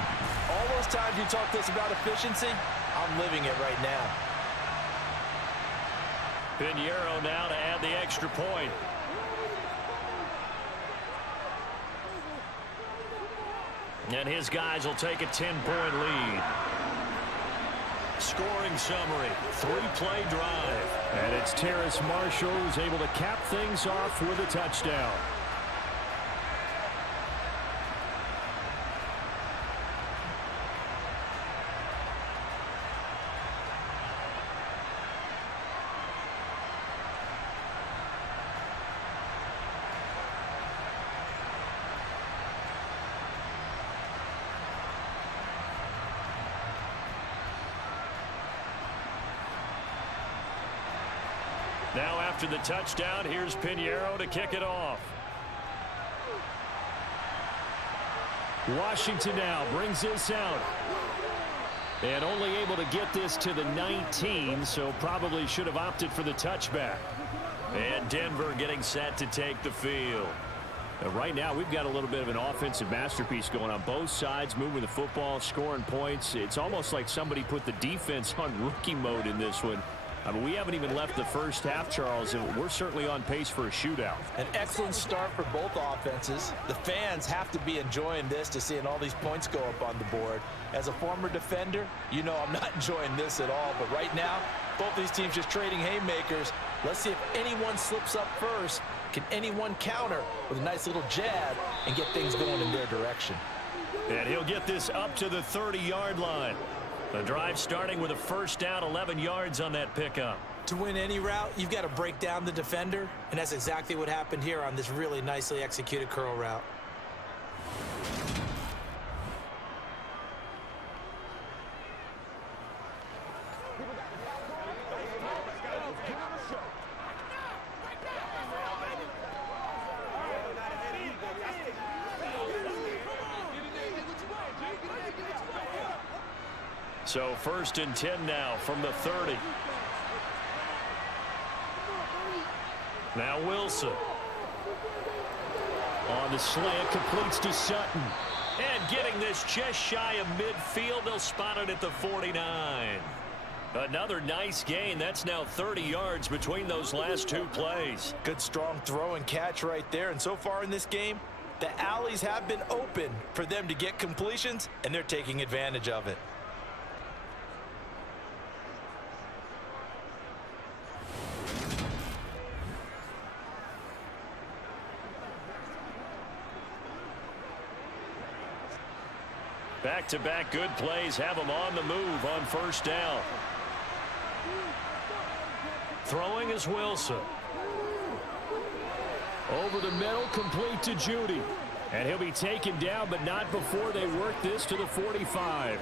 all those times you talked to us about efficiency, I'm living it right now. Pinheiro now to add the extra point. And his guys will take a 10-point lead. Scoring summary, 3-play drive. And it's Terrace Marshall who's able to cap things off with a touchdown. Now after the touchdown, here's Pinheiro to kick it off. Washington now brings this out. And only able to get this to the 19, so probably should have opted for the touchback. And Denver getting set to take the field. And right now, we've got a little bit of an offensive masterpiece going on both sides, moving the football, scoring points. It's almost like somebody put the defense on rookie mode in this one. I mean, we haven't even left the first half, Charles, and we're certainly on pace for a shootout. An excellent start for both offenses. The fans have to be enjoying this to seeing all these points go up on the board. As a former defender, you know I'm not enjoying this at all. But right now, both these teams just trading haymakers. Let's see if anyone slips up first. Can anyone counter with a nice little jab and get things going in their direction? And he'll get this up to the 30-yard line. The drive starting with a first down, 11 yards on that pickup. To win any route, you've got to break down the defender, and that's exactly what happened here on this really nicely executed curl route. So first and 10 now from the 30. Now Wilson. On the slant, completes to Sutton. And getting this just shy of midfield, they'll spot it at the 49. Another nice gain. That's now 30 yards between those last two plays. Good strong throw and catch right there. And so far in this game, the alleys have been open for them to get completions, and they're taking advantage of it. Back-to-back good plays have them on the move on first down. Throwing is Wilson. Over the middle, complete to Judy. And he'll be taken down, but not before they work this to the 45.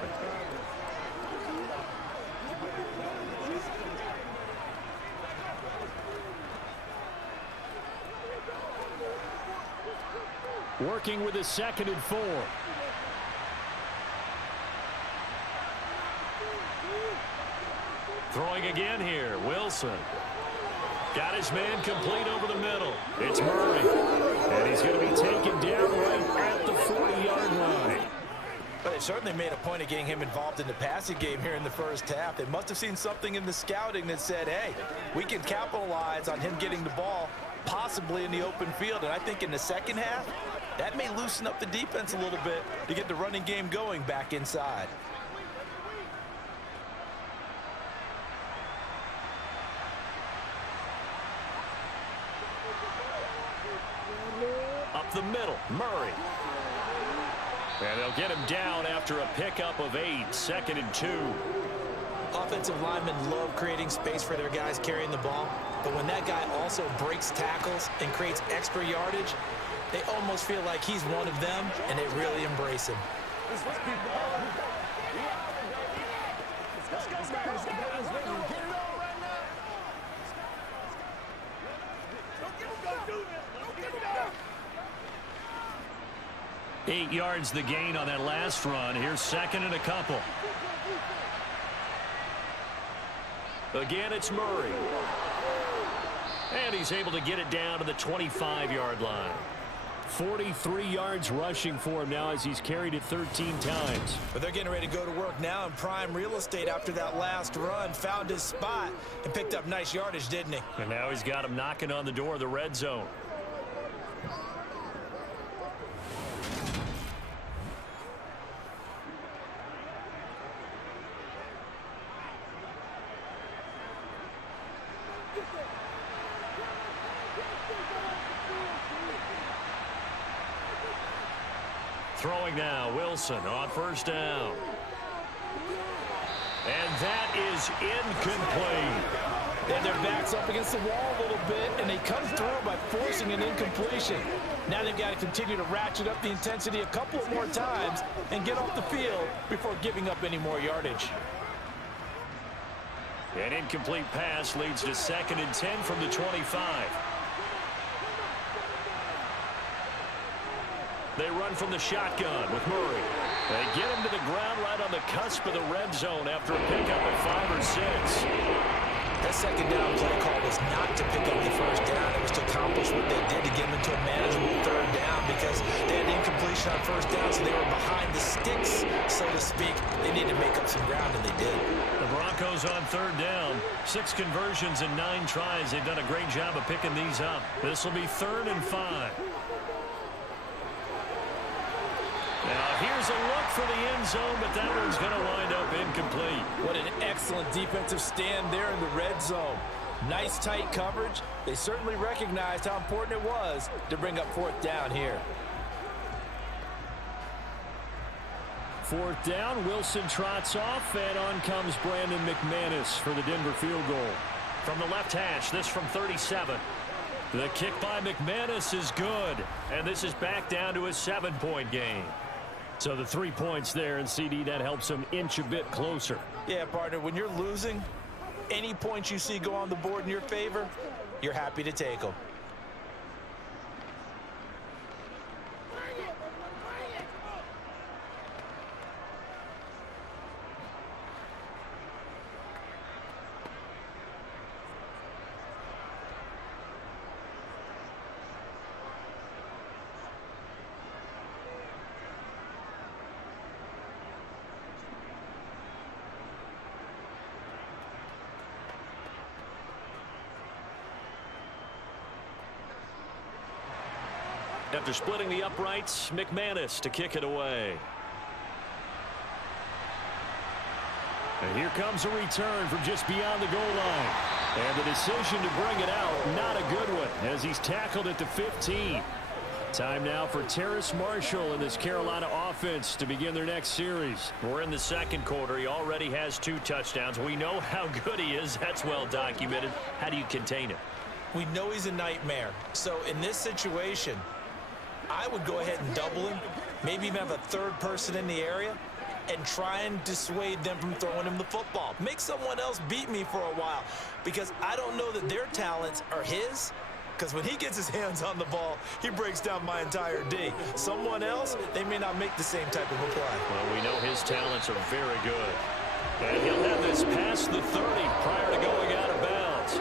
Working with a 2nd and 4. Throwing again here, Wilson. Got his man complete over the middle. It's Murray. And he's going to be taken down right at the 40-yard line. But they certainly made a point of getting him involved in the passing game here in the first half. They must have seen something in the scouting that said, hey, we can capitalize on him getting the ball, possibly in the open field. And I think in the second half, that may loosen up the defense a little bit to get the running game going back inside. Up the middle, Murray. And they'll get him down after a pickup of 8, 2nd and 2. Offensive linemen love creating space for their guys carrying the ball, but when that guy also breaks tackles and creates extra yardage, they almost feel like he's one of them, and they really embrace him. Eight yards the gain on that last run. Here's 2nd and a couple. Again, it's Murray. And he's able to get it down to the 25-yard line. 43 yards rushing for him now as he's carried it 13 times. But they're getting ready to go to work now in prime real estate after that last run. Found his spot and picked up nice yardage, didn't he? And now he's got him knocking on the door of the red zone. Throwing now, Wilson on first down. And that is incomplete. They had their backs up against the wall a little bit, and they come through by forcing an incompletion. Now they've got to continue to ratchet up the intensity a couple of more times and get off the field before giving up any more yardage. An incomplete pass leads to 2nd and 10 from the 25. They run from the shotgun with Murray. They get him to the ground right on the cusp of the red zone after a pickup of 5 or 6. That second down play call was not to pick up the first down. It was to accomplish what they did to get them into a manageable third down because they had incompletion on first down, so they were behind the sticks, so to speak. They needed to make up some ground, and they did. The Broncos on third down. 6 conversions and 9 tries. They've done a great job of picking these up. This will be 3rd and 5. Now, here's a look for the end zone, but that one's going to wind up incomplete. What an excellent defensive stand there in the red zone. Nice tight coverage. They certainly recognized how important it was to bring up 4th down here. 4th down, Wilson trots off, and on comes Brandon McManus for the Denver field goal. From the left hash, this from 37. The kick by McManus is good, and this is back down to a 7-point game. So the 3 points there, and CD, that helps them inch a bit closer. Yeah, partner, when you're losing, any points you see go on the board in your favor, you're happy to take them. After splitting the uprights, McManus to kick it away. And here comes a return from just beyond the goal line. And the decision to bring it out, not a good one, as he's tackled at the 15. Time now for Terrace Marshall and this Carolina offense to begin their next series. We're in the second quarter. He already has 2 touchdowns. We know how good he is. That's well documented. How do you contain him? We know he's a nightmare. So in this situation, I would go ahead and double him, maybe even have a third person in the area, and try and dissuade them from throwing him the football. Make someone else beat me for a while, because I don't know that their talents are his, because when he gets his hands on the ball, he breaks down my entire D. Someone else, they may not make the same type of a play. Well, we know his talents are very good. And he'll have this past the 30 prior to going out of bounds.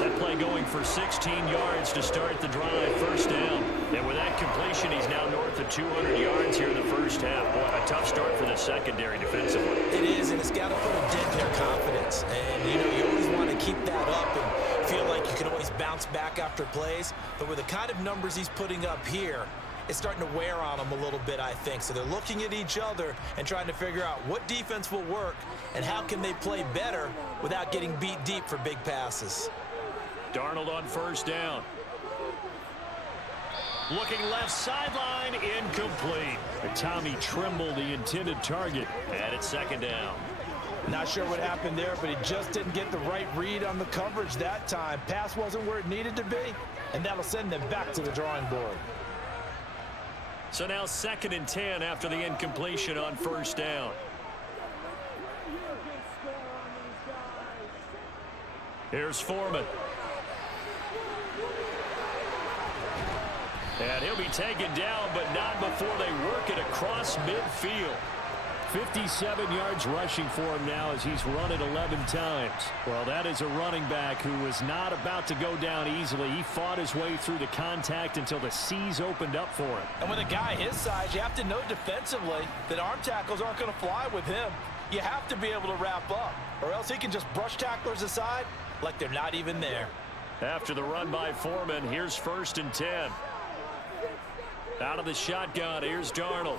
That play going for 16 yards to start the drive, first down. And with that completion, he's now north of 200 yards here in the first half. Boy, a tough start for the secondary defensively. It is, and it's got to put a dent in their confidence. And, you know, you always want to keep that up and feel like you can always bounce back after plays. But with the kind of numbers he's putting up here, it's starting to wear on them a little bit, I think. So they're looking at each other and trying to figure out what defense will work and how can they play better without getting beat deep for big passes. Darnold on first down. Looking left sideline, incomplete. And Tommy Tremble, the intended target, and it's second down. Not sure what happened there, but he just didn't get the right read on the coverage that time. Pass wasn't where it needed to be, and that'll send them back to the drawing board. So now 2nd and 10 after the incompletion on first down. Here's Foreman. And he'll be taken down, but not before they work it across midfield. 57 yards rushing for him now as he's run it 11 times. Well, that is a running back who was not about to go down easily. He fought his way through the contact until the C's opened up for him. And with a guy his size, you have to know defensively that arm tackles aren't going to fly with him. You have to be able to wrap up, or else he can just brush tacklers aside like they're not even there. After the run by Foreman, here's 1st and 10. Out of the shotgun, here's Darnold.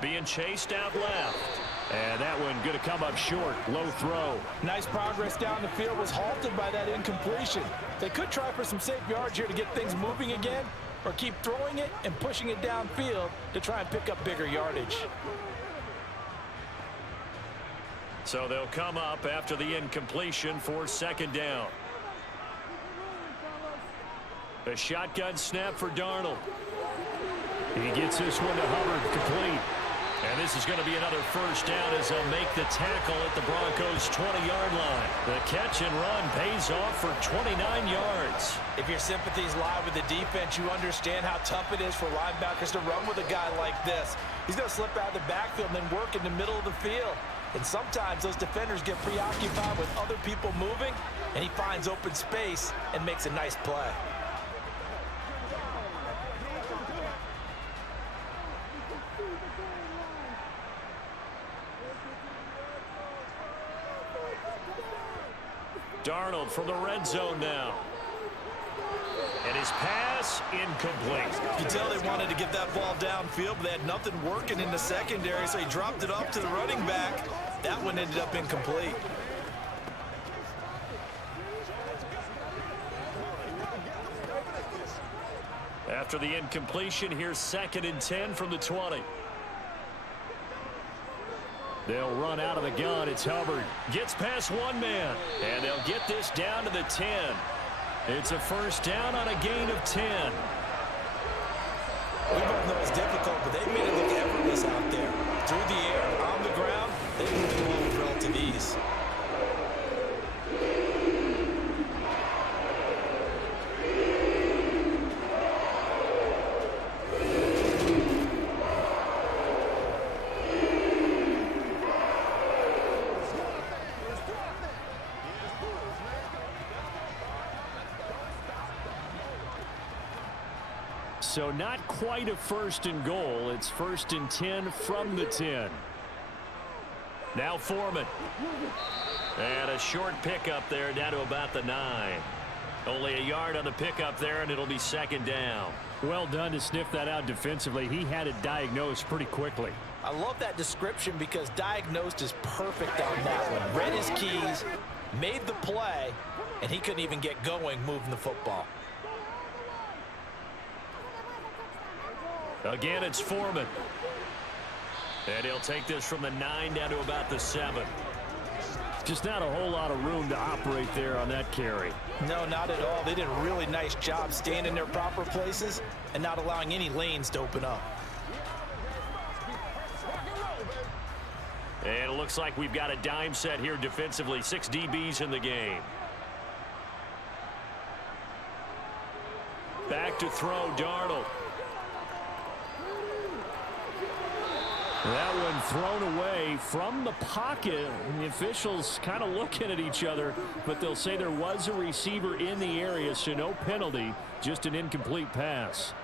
Being chased out left. And that one going to come up short. Low throw. Nice progress down the field, was halted by that incompletion. They could try for some safe yards here to get things moving again, or keep throwing it and pushing it downfield to try and pick up bigger yardage. So they'll come up after the incompletion for 2nd down. A shotgun snap for Darnold. He gets this one to Hubbard, complete. And this is going to be another first down as they'll make the tackle at the Broncos' 20-yard line. The catch and run pays off for 29 yards. If your sympathies lie with the defense, you understand how tough it is for linebackers to run with a guy like this. He's going to slip out of the backfield and then work in the middle of the field. And sometimes those defenders get preoccupied with other people moving, and he finds open space and makes a nice play. Darnold from the red zone now. And his pass incomplete. You can tell they wanted to get that ball downfield, but they had nothing working in the secondary, so he dropped it off to the running back. That one ended up incomplete. After the incompletion, here's 2nd and 10 from the 20. They'll run out of the gun. It's Hubbard. Gets past one man. And they'll get this down to the 10. It's a first down on a gain of 10. We both know it's difficult, but they made it look effortless out there. Through the air, on the ground, they moved the ball with relative ease. So not quite a 1st and goal. It's 1st and 10 from the 10. Now Foreman. And a short pickup there down to about the 9. Only a yard on the pickup there, and it'll be second down. Well done to sniff that out defensively. He had it diagnosed pretty quickly. I love that description because diagnosed is perfect on that one. Read his keys, made the play, and he couldn't even get going moving the football. Again, it's Foreman. And he'll take this from the 9 down to about the 7. Just not a whole lot of room to operate there on that carry. No, not at all. They did a really nice job staying in their proper places and not allowing any lanes to open up. And it looks like we've got a dime set here defensively. 6 DBs in the game. Back to throw, Darnold. That one thrown away from the pocket. The officials kind of looking at each other, but they'll say there was a receiver in the area, so no penalty, just an incomplete pass.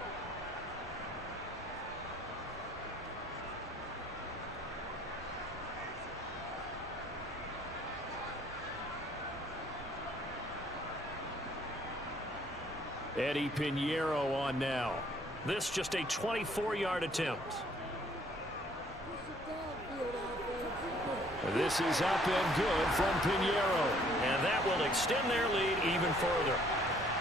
Eddie Pinheiro on now. This just a 24-yard attempt. This is up and good from Pinheiro. And that will extend their lead even further.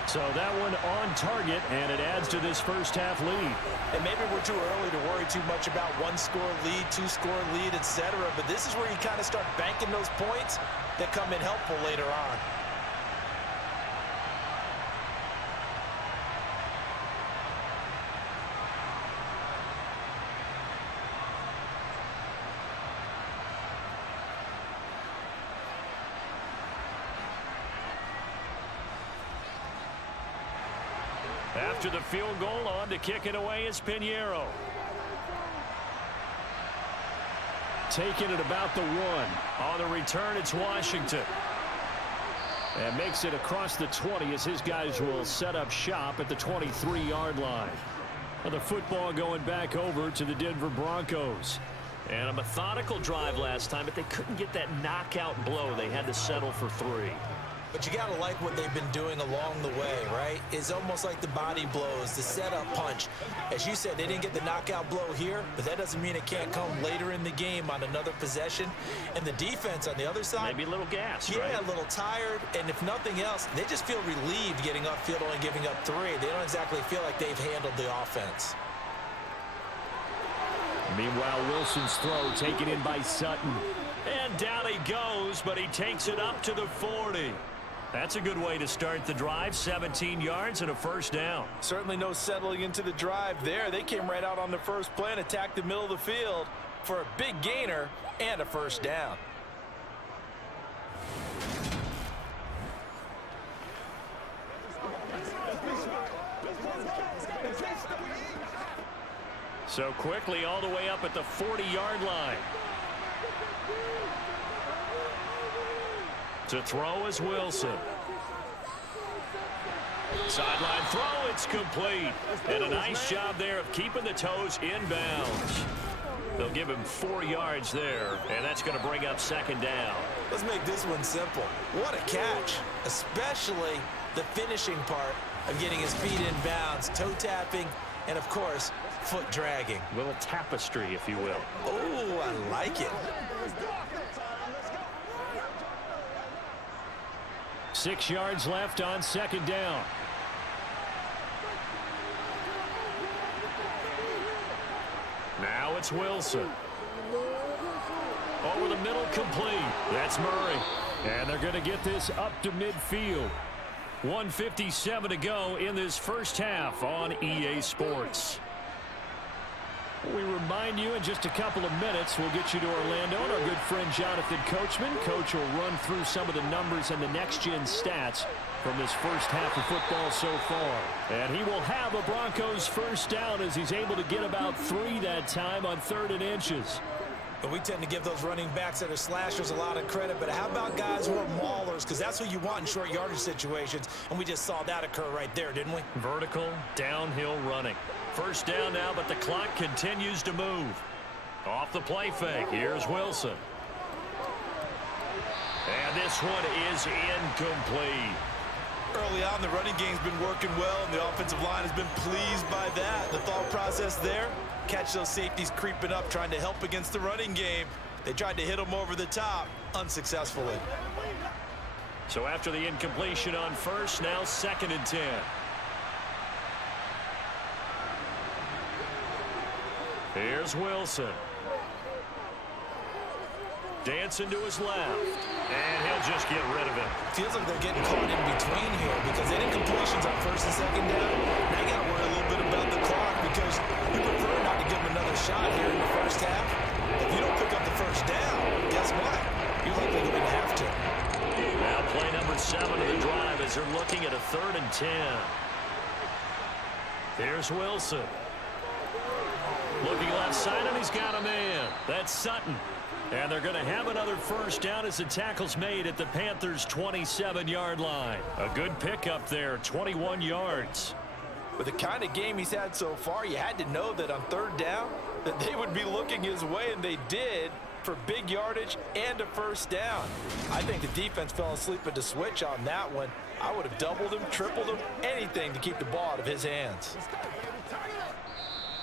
So that one on target, and it adds to this first half lead. And maybe we're too early to worry too much about 1-score lead, 2-score lead, etc. But this is where you kind of start banking those points that come in helpful later on. After the field goal, on to kick it away is Pinheiro. Taking it about the 1. On the return, it's Washington. And makes it across the 20 as his guys will set up shop at the 23-yard line. And the football going back over to the Denver Broncos. And a methodical drive last time, but they couldn't get that knockout blow. They had to settle for 3. But you got to like what they've been doing along the way, right? It's almost like the body blows, the setup punch. As you said, they didn't get the knockout blow here, but that doesn't mean it can't come later in the game on another possession. And the defense on the other side, maybe a little gas, yeah, right? A little tired. And if nothing else, they just feel relieved getting upfield, only giving up 3. They don't exactly feel like they've handled the offense. Meanwhile, Wilson's throw taken in by Sutton. And down he goes, but he takes it up to the 40. That's a good way to start the drive. 17 yards and a first down. Certainly no settling into the drive there. They came right out on the first play and attacked the middle of the field for a big gainer and a first down. So quickly all the way up at the 40-yard line. To throw is Wilson. Sideline throw, it's complete. And a nice job there of keeping the toes in bounds. They'll give him 4 yards there, and that's going to bring up second down. Let's make this one simple. What a catch, especially the finishing part of getting his feet in bounds, toe tapping, and of course, foot dragging. A little tapestry, if you will. Oh, I like it. 6 yards left on second down. Now it's Wilson. Over the middle, complete. That's Murray. And they're going to get this up to midfield. 1:57 to go in this first half on EA Sports. We remind you in just a couple of minutes, we'll get you to Orlando and our good friend Jonathan Coachman. Coach will run through some of the numbers and the next-gen stats from this first half of football so far. And he will have a Broncos first down as he's able to get about 3 that time on 3rd and inches. But we tend to give those running backs that are slashers a lot of credit. But how about guys who are maulers? Because that's who you want in short yardage situations. And we just saw that occur right there, didn't we? Vertical, downhill running. First down now, but the clock continues to move. Off the play fake, here's Wilson. And this one is incomplete. Early on, the running game's been working well, and the offensive line has been pleased by that. The thought process there, catch those safeties creeping up, trying to help against the running game. They tried to hit them over the top, unsuccessfully. So after the incompletion on first, now 2nd and 10. Here's Wilson. Dancing to his left. And he'll just get rid of it. Feels like they're getting caught in between here because they didn't incompletions on 1st and 2nd down. Now you got to worry a little bit about the clock because you prefer not to give them another shot here in the first half. If you don't pick up the 1st down, guess what? You're likely going to have to. Now play number 7 of the drive as they're looking at a 3rd and 10. Here's Wilson. Looking left side, and he's got a man. That's Sutton. And they're going to have another 1st down as the tackle's made at the Panthers' 27-yard line. A good pickup there, 21 yards. With the kind of game he's had so far, you had to know that on 3rd down that they would be looking his way, and they did for big yardage and a 1st down. I think the defense fell asleep at the switch on that one. I would have doubled him, tripled him, anything to keep the ball out of his hands.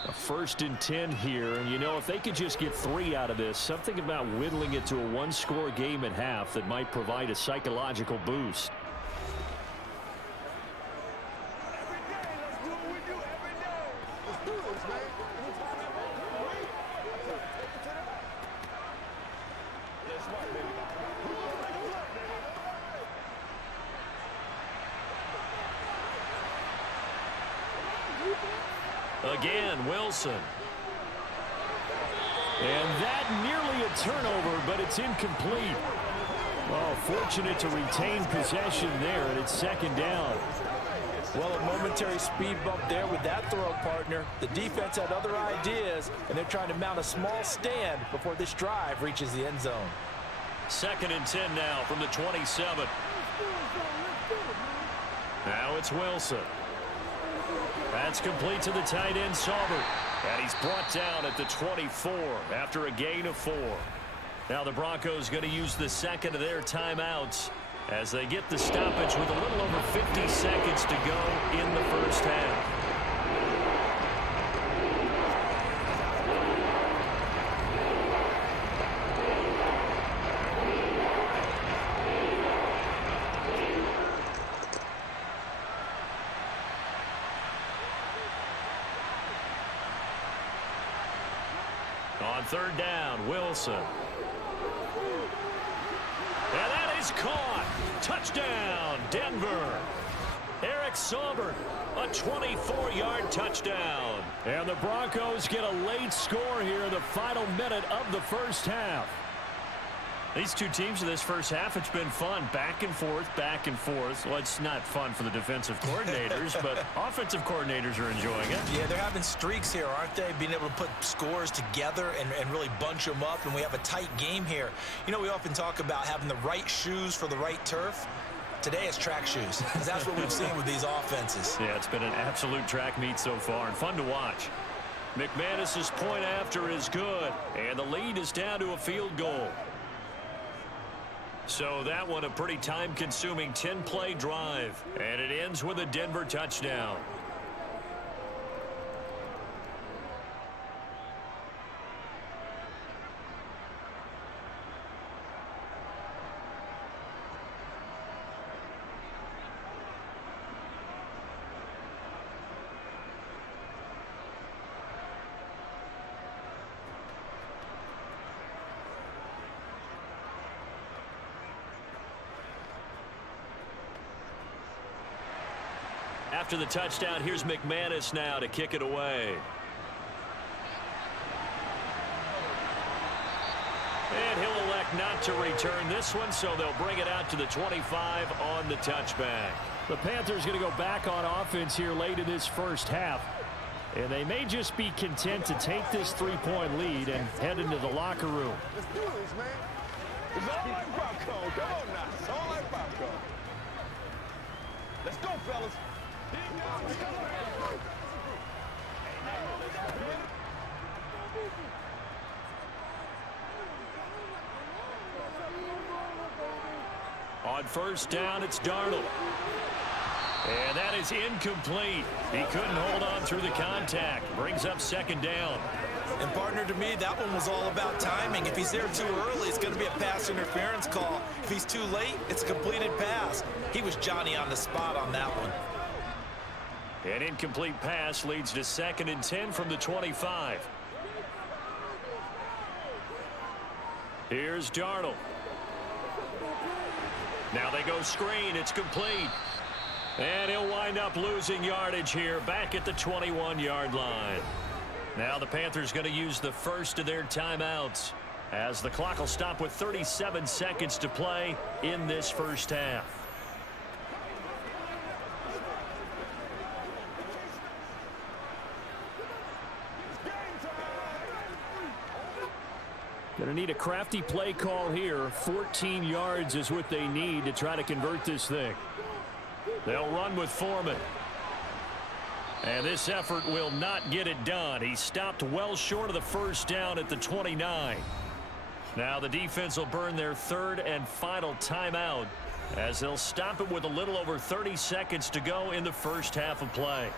A 1st and 10 here, and you know, if they could just get 3 out of this, something about whittling it to a 1-score game at half that might provide a psychological boost. Again, Wilson. And that nearly a turnover, but it's incomplete. Oh, fortunate to retain possession there, and it's 2nd down. Well, a momentary speed bump there with that throw, partner. The defense had other ideas, and they're trying to mount a small stand before this drive reaches the end zone. 2nd and 10 now from the 27. Now it's Wilson. That's complete to the tight end, Saubert. And he's brought down at the 24 after a gain of 4. Now the Broncos going to use the 2nd of their timeouts as they get the stoppage with a little over 50 seconds to go in the 1st half. On 3rd down, Wilson. And that is caught. Touchdown, Denver. Eric Saubert, a 24-yard touchdown. And the Broncos get a late score here in the final minute of the 1st half. These two teams in this 1st half, it's been fun. Back and forth, back and forth. Well, it's not fun for the defensive coordinators, but offensive coordinators are enjoying it. Yeah, they're having streaks here, aren't they? Being able to put scores together and really bunch them up, and we have a tight game here. You know, we often talk about having the right shoes for the right turf. Today it's track shoes, because that's what we've seen with these offenses. Yeah, it's been an absolute track meet so far, and fun to watch. McManus's point after is good, and the lead is down to a field goal. So that one a pretty time-consuming 10-play drive, and it ends with a Denver touchdown. After the touchdown, here's McManus now to kick it away. And he'll elect not to return this one, so they'll bring it out to the 25 on the touchback. The Panthers going to go back on offense here late in this 1st half. And they may just be content to take this 3-point lead and head into the locker room. Let's do this, man. It's all like popcorn. Come on now. It's all like popcorn. Let's go, fellas. On 1st down, it's Darnold. And that is incomplete. He couldn't hold on through the contact. Brings up second down. And partner, to me, that one was all about timing. If he's there too early, it's going to be a pass interference call. If he's too late, it's a completed pass. He was Johnny on the spot on that one. An incomplete pass leads to 2nd and 10 from the 25. Here's Darnold. Now they go screen. It's complete. And he'll wind up losing yardage here back at the 21-yard line. Now the Panthers going to use the first of their timeouts as the clock will stop with 37 seconds to play in this first half. Going to need a crafty play call here. 14 yards is what they need to try to convert this thing. They'll run with Foreman. And this effort will not get it done. He stopped well short of the first down at the 29. Now the defense will burn their 3rd and final timeout as they'll stop it with a little over 30 seconds to go in the first half of play.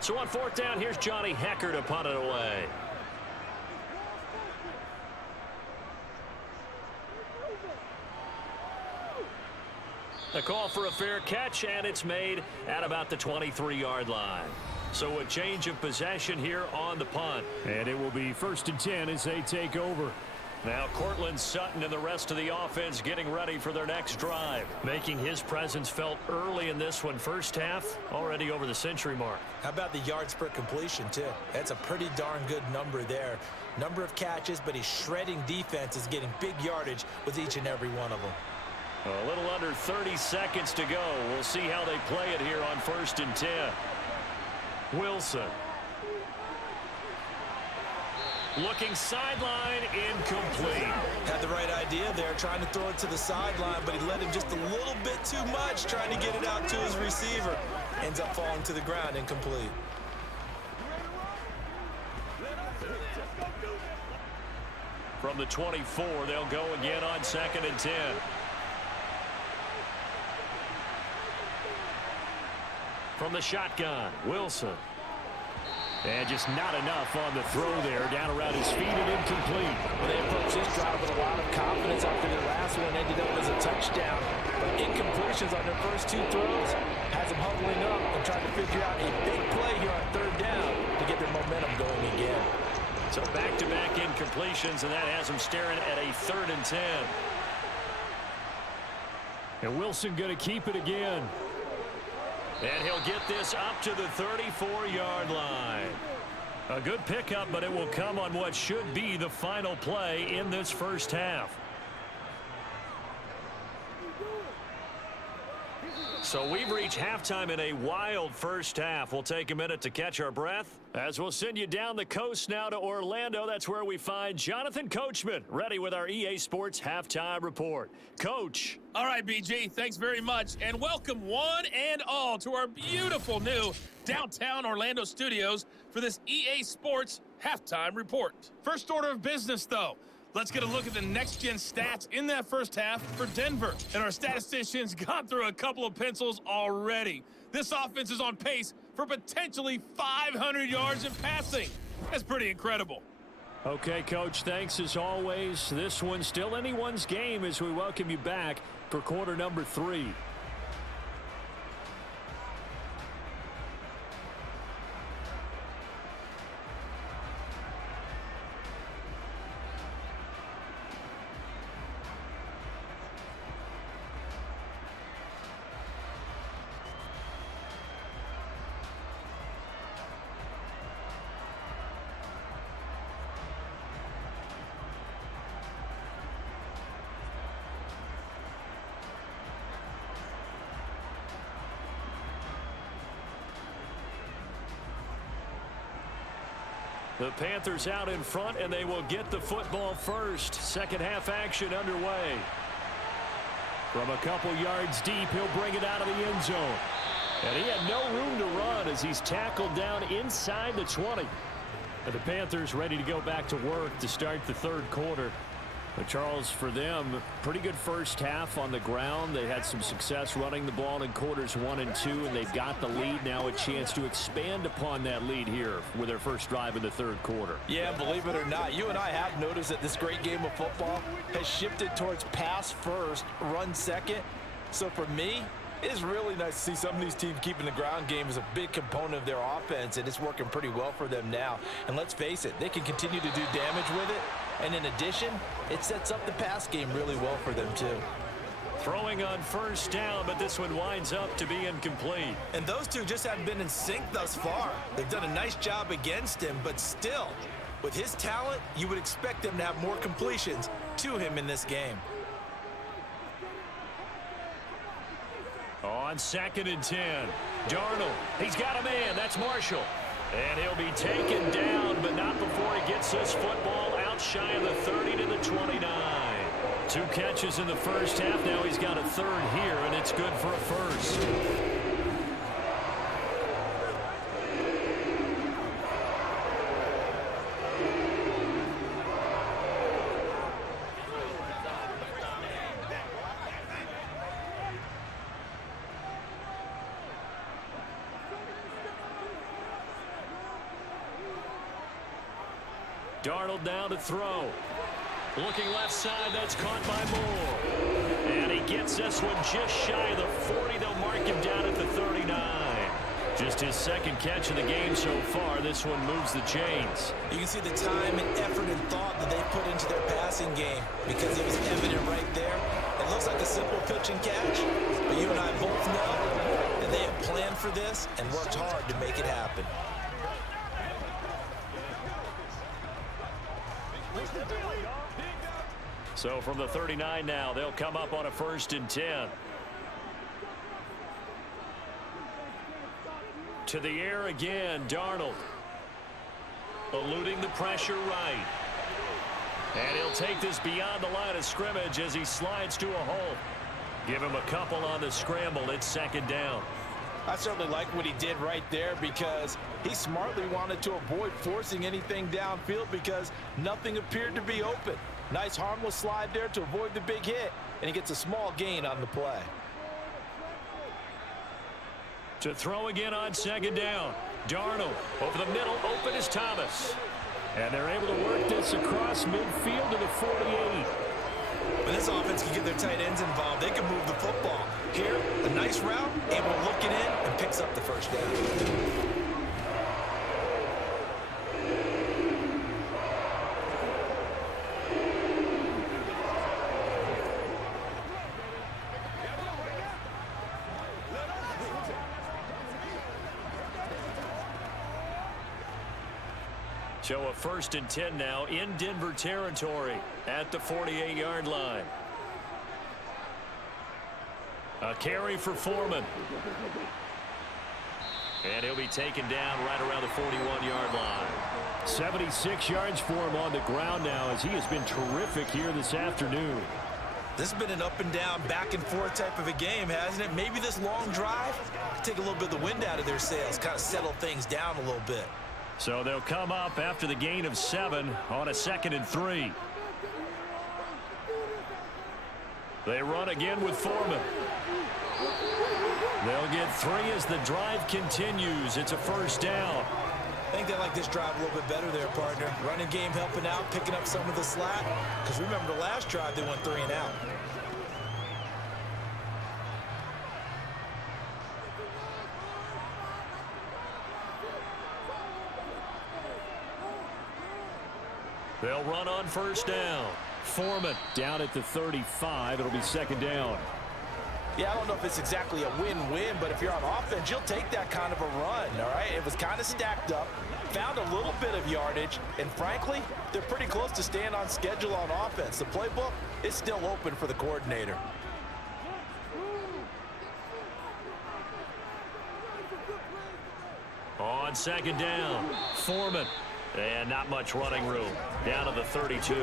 So on 4th down, here's Johnny Hecker to punt it away. A call for a fair catch, and it's made at about the 23-yard line. So a change of possession here on the punt. And it will be 1st and 10 as they take over. Now Cortland Sutton and the rest of the offense getting ready for their next drive. Making his presence felt early in this one. First half, already over the century mark. How about the yards per completion, too? That's a pretty darn good number there. Number of catches, but he's shredding defenses, getting big yardage with each and every one of them. A little under 30 seconds to go. We'll see how they play it here on 1st and 10. Wilson. Looking sideline, incomplete. Had the right idea there, trying to throw it to the sideline, but he let him just a little bit too much, trying to get it out to his receiver. Ends up falling to the ground, incomplete. From the 24, they'll go again on 2nd and 10. From the shotgun, Wilson. And just not enough on the throw there. Down around his feet and incomplete. Well, they approached this drive with a lot of confidence after their last one. Ended up as a touchdown. But incompletions on their first 2 throws has them huddling up and trying to figure out a big play here on 3rd down to get their momentum going again. So back-to-back incompletions, and that has them staring at a 3rd and 10. And Wilson going to keep it again. And he'll get this up to the 34-yard line. A good pickup, but it will come on what should be the final play in this first half. So we've reached halftime in a wild first half. We'll take a minute to catch our breath as we'll send you down the coast now to Orlando. That's where we find Jonathan Coachman ready with our EA Sports Halftime Report. Coach. All right, BG, thanks very much. And welcome one and all to our beautiful new downtown Orlando studios for this EA Sports Halftime Report. First order of business, though. Let's get a look at the next-gen stats in that first half for Denver. And our statisticians got through a couple of pencils already. This offense is on pace for potentially 500 yards in passing. That's pretty incredible. Okay, Coach, thanks as always. This one's still anyone's game as we welcome you back for quarter number 3. The Panthers out in front, and they will get the football first. Second half action underway. From a couple yards deep, he'll bring it out of the end zone. And he had no room to run as he's tackled down inside the 20. The Panthers ready to go back to work to start the third quarter. But Charles, for them, pretty good first half on the ground. They had some success running the ball in quarters 1 and 2, and they've got the lead. Now a chance to expand upon that lead here with their first drive in the third quarter. Yeah, believe it or not, you and I have noticed that this great game of football has shifted towards pass first, run second. So for me, it is really nice to see some of these teams keeping the ground game as a big component of their offense, and it's working pretty well for them now. And let's face it, they can continue to do damage with it. And in addition, it sets up the pass game really well for them too. Throwing on first down, but this one winds up to be incomplete. And those two just haven't been in sync thus far. They've done a nice job against him, but still, with his talent, you would expect them to have more completions to him in this game. On 2nd and 10, Darnold, he's got a man, that's Marshall. And he'll be taken down, but not before he gets this football out shy of the 30 to the 29. 2 catches in the first half, now he's got a third here, and it's good for a first. Darnold now to throw. Looking left side, that's caught by Moore. And he gets this one just shy of the 40. They'll mark him down at the 39. Just his second catch of the game so far. This one moves the chains. You can see the time and effort and thought that they put into their passing game because it was evident right there. It looks like a simple pitch and catch, but you and I both know that they have planned for this and worked hard to make it happen. So from the 39 now, they'll come up on a 1st and 10. To the air again, Darnold. Eluding the pressure right. And he'll take this beyond the line of scrimmage as he slides to a hole. Give him a couple on the scramble. It's 2nd down. I certainly like what he did right there because he smartly wanted to avoid forcing anything downfield because nothing appeared to be open. Nice harmless slide there to avoid the big hit, and he gets a small gain on the play. To throw again on 2nd down. Darnold over the middle, open is Thomas. And they're able to work this across midfield to the 48. When this offense can get their tight ends involved, they can move the football. Here, a nice route, able to look it in, and picks up the first down. So a 1st and 10 now in Denver territory at the 48-yard line. A carry for Foreman. And he'll be taken down right around the 41-yard line. 76 yards for him on the ground now as he has been terrific here this afternoon. This has been an up and down, back and forth type of a game, hasn't it? Maybe this long drive could take a little bit of the wind out of their sails, kind of settle things down a little bit. So they'll come up after the gain of 7 on a 2nd and 3. They run again with Foreman. They'll get 3 as the drive continues. It's a 1st down. I think they like this drive a little bit better there, partner. Running game helping out, picking up some of the slack. Because remember the last drive, they went 3 and out. They'll run on 1st down. Foreman down at the 35. It'll be 2nd down. Yeah, I don't know if it's exactly a win-win, but if you're on offense, you'll take that kind of a run, all right? It was kind of stacked up, found a little bit of yardage, and frankly, they're pretty close to staying on schedule on offense. The playbook is still open for the coordinator. On 2nd down, Foreman. And not much running room. Down to the 32.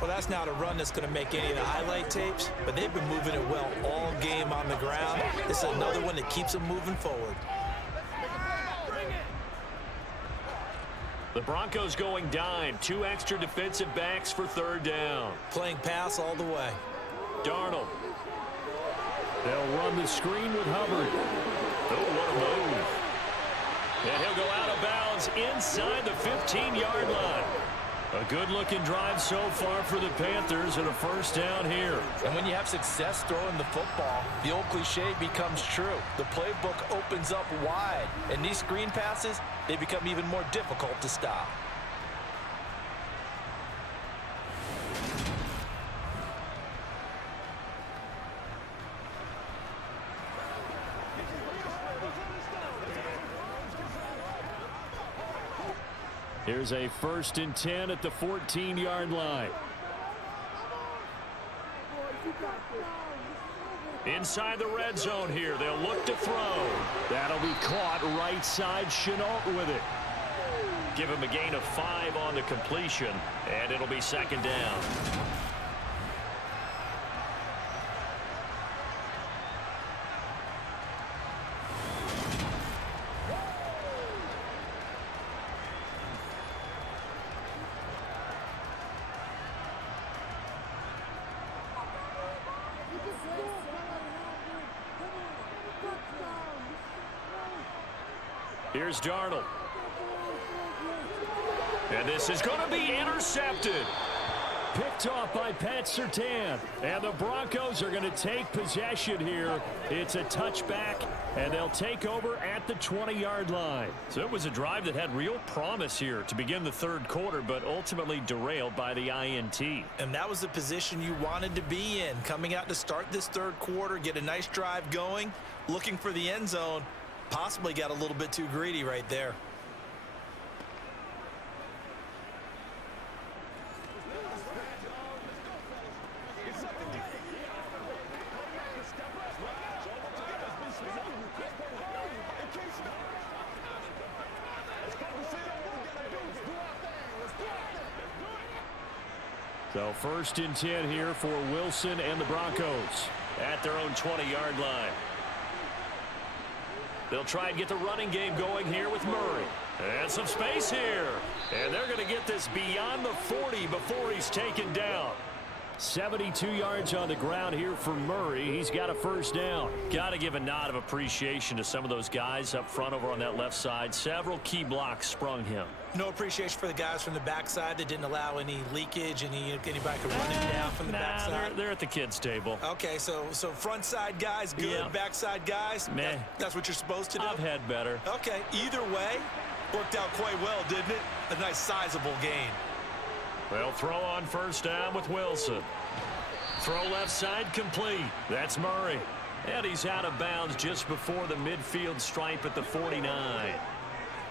Well, that's not a run that's going to make any of the highlight tapes, but they've been moving it well all game on the ground. This is another one that keeps them moving forward. The Broncos going dime. 2 extra defensive backs for 3rd down. Playing pass all the way. Darnold. They'll run the screen with Hubbard. Oh, what a move. And he'll go out of bounds inside the 15-yard line. A good-looking drive so far for the Panthers and a 1st down here. And when you have success throwing the football, the old cliche becomes true. The playbook opens up wide. And these screen passes, they become even more difficult to stop. Here's a 1st and 10 at the 14-yard line. Inside the red zone here. They'll look to throw. That'll be caught right side. Chenault with it. Give him a gain of 5 on the completion, and it'll be 2nd down. Here's Darnold. And this is going to be intercepted. Picked off by Pat Surtain. And the Broncos are going to take possession here. It's a touchback, and they'll take over at the 20-yard line. So it was a drive that had real promise here to begin the 3rd quarter, but ultimately derailed by the INT. And that was the position you wanted to be in. Coming out to start this 3rd quarter, get a nice drive going, looking for the end zone. Possibly got a little bit too greedy right there. So 1st and 10 here for Wilson and the Broncos at their own 20-yard line. They'll try and get the running game going here with Murray. And some space here. And they're going to get this beyond the 40 before he's taken down. 72 yards on the ground here for Murray. He's got a 1st down. Got to give a nod of appreciation to some of those guys up front over on that left side. Several key blocks sprung him. No appreciation for the guys from the backside that didn't allow any leakage, anybody could run it down from the backside. They're at the kids' table. Okay, so front side guys good, yeah. Backside guys, meh. That's what you're supposed to do? I've had better. Okay, either way, worked out quite well, didn't it? A nice sizable gain. They'll throw on 1st down with Wilson. Throw left side complete. That's Murray. And he's out of bounds just before the midfield stripe at the 49.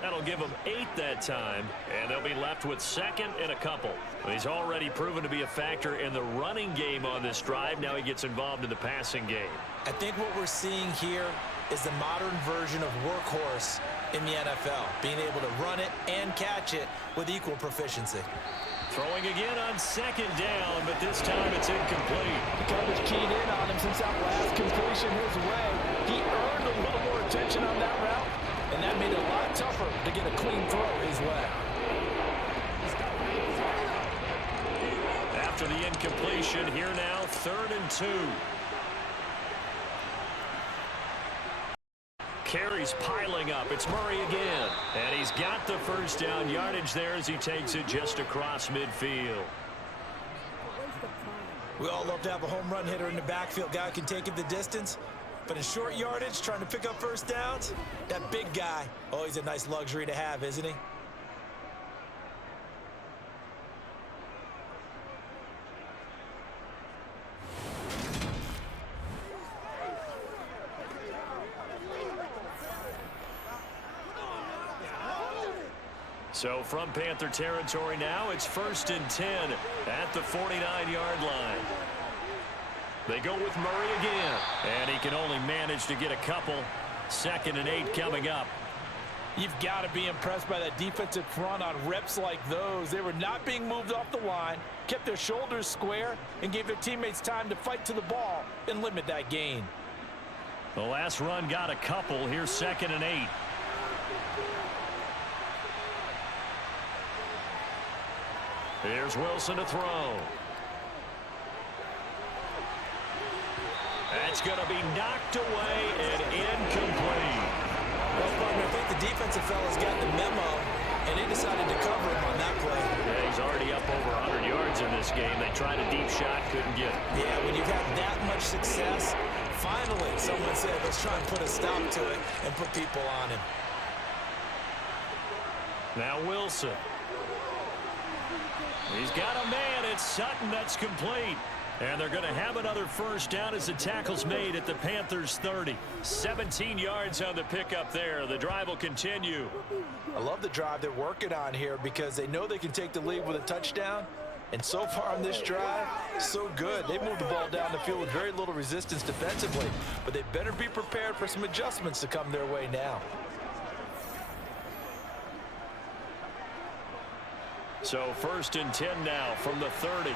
That'll give them 8 that time, and they'll be left with 2nd and a couple. He's already proven to be a factor in the running game on this drive. Now he gets involved in the passing game. I think what we're seeing here is the modern version of workhorse in the NFL, being able to run it and catch it with equal proficiency. Throwing again on 2nd down, but this time it's incomplete. The coverage keyed in on him since that last completion his way. He earned a little more attention on that route, and that made it a lot tougher to get a clean throw his way. After the incompletion, here now, 3rd and 2. Carries piling up. It's Murray again. And he's got the 1st down yardage there as he takes it just across midfield. We all love to have a home run hitter in the backfield. Guy can take it the distance. But in short yardage, trying to pick up 1st downs, that big guy, oh, he's a nice luxury to have, isn't he? So from Panther territory now, it's 1st and 10 at the 49-yard line. They go with Murray again, and he can only manage to get a couple. 2nd and 8 coming up. You've got to be impressed by that defensive front on reps like those. They were not being moved off the line, kept their shoulders square, and gave their teammates time to fight to the ball and limit that gain. The last run got a couple. Here's 2nd and 8. Here's Wilson to throw. That's going to be knocked away and incomplete. Well, partner, I think the defensive fellas got the memo, and they decided to cover him on that play. Yeah, he's already up over 100 yards in this game. They tried a deep shot, couldn't get it. Yeah, when you've had that much success, finally someone said, let's try and put a stop to it and put people on him. Now Wilson. He's got a man. It's Sutton. That's complete. And they're going to have another first down as the tackle's made at the Panthers' 30. 17 yards on the pickup there. The drive will continue. I love the drive they're working on here because they know they can take the lead with a touchdown. And so far on this drive, so good. They moved the ball down the field with very little resistance defensively. But they better be prepared for some adjustments to come their way now. So 1st and 10 now from the 30.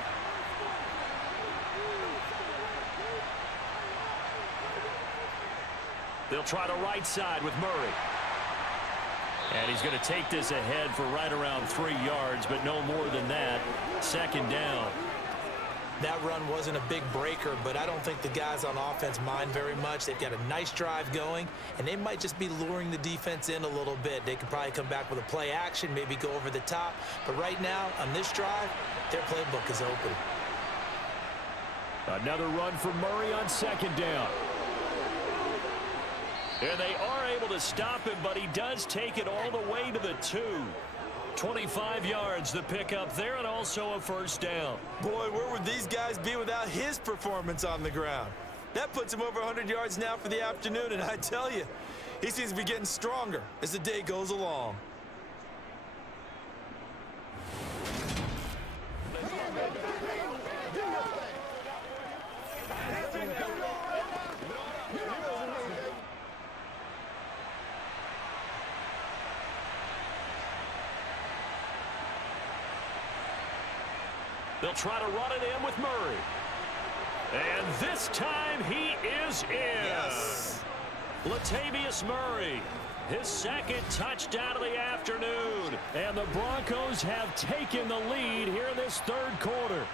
They'll try the right side with Murray. And he's going to take this ahead for right around 3 yards, but no more than that. 2nd down. That run wasn't a big breaker, but I don't think the guys on offense mind very much. They've got a nice drive going, and they might just be luring the defense in a little bit. They could probably come back with a play action, maybe go over the top. But right now, on this drive, their playbook is open. Another run for Murray on 2nd down. And they are able to stop him, but he does take it all the way to the 2. 25 yards the pickup there, and also a first down. Boy, where would these guys be without his performance on the ground? That puts him over 100 yards now for the afternoon, and I tell you, he seems to be getting stronger as the day goes along. They'll try to run it in with Murray. And this time he is in. Yes. Latavius Murray, his 2nd touchdown of the afternoon. And the Broncos have taken the lead here in this 3rd quarter.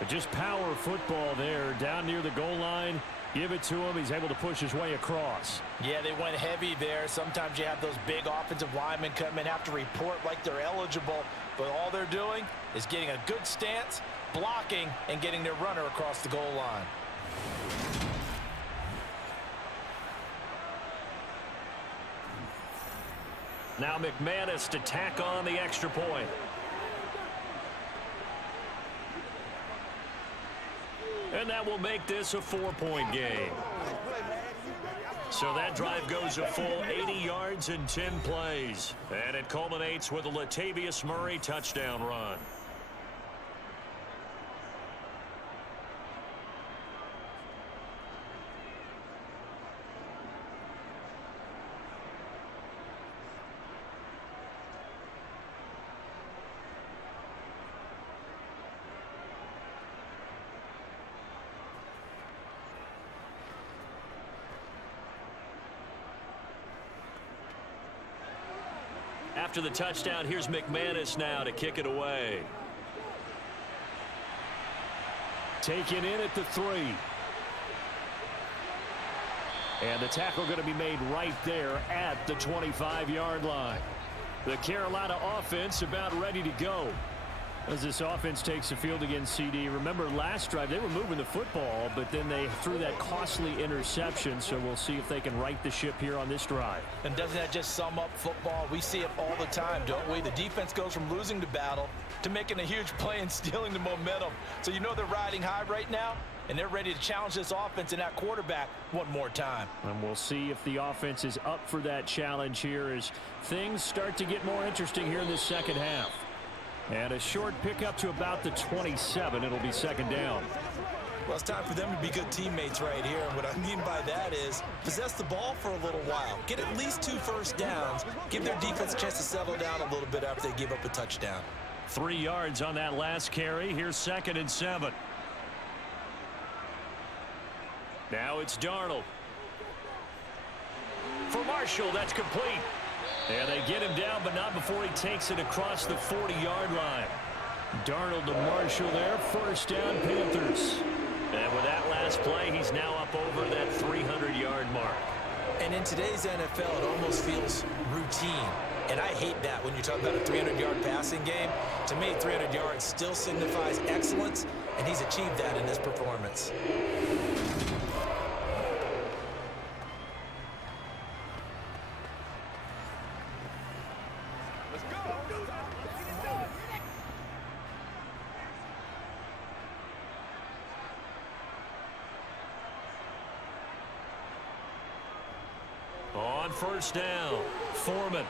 But just power football there down near the goal line. Give it to him. He's able to push his way across. Yeah, they went heavy there. Sometimes you have those big offensive linemen come in, have to report like they're eligible. But all they're doing is getting a good stance, blocking, and getting their runner across the goal line. Now McManus to tack on the extra point. And that will make this a 4-point game. So that drive goes a full 80 yards in 10 plays. And it culminates with a Latavius Murray touchdown run. After the touchdown, here's McManus now to kick it away. Taken in at the 3. And the tackle going to be made right there at the 25-yard line. The Carolina offense about ready to go. As this offense takes the field against CD. Remember last drive they were moving the football, but then they threw that costly interception. So we'll see if they can right the ship here on this drive. And doesn't that just sum up football? We see it all the time, don't we? The defense goes from losing the battle to making a huge play and stealing the momentum. So you know they're riding high right now, and they're ready to challenge this offense and that quarterback one more time. And we'll see if the offense is up for that challenge here as things start to get more interesting here in this 2nd half. And a short pickup to about the 27. It'll be 2nd down. Well, it's time for them to be good teammates right here. And what I mean by that is possess the ball for a little while. Get at least 2 first downs. Give their defense a chance to settle down a little bit after they give up a touchdown. 3 yards on that last carry. Here's 2nd and 7. Now it's Darnold. For Marshall, that's complete. And they get him down, but not before he takes it across the 40-yard line. Darnold to Marshall there. First down, Panthers. And with that last play, he's now up over that 300-yard mark. And in today's NFL, it almost feels routine. And I hate that when you're talking about a 300-yard passing game. To me, 300 yards still signifies excellence, and he's achieved that in this performance. Let's go. On first down, Foreman.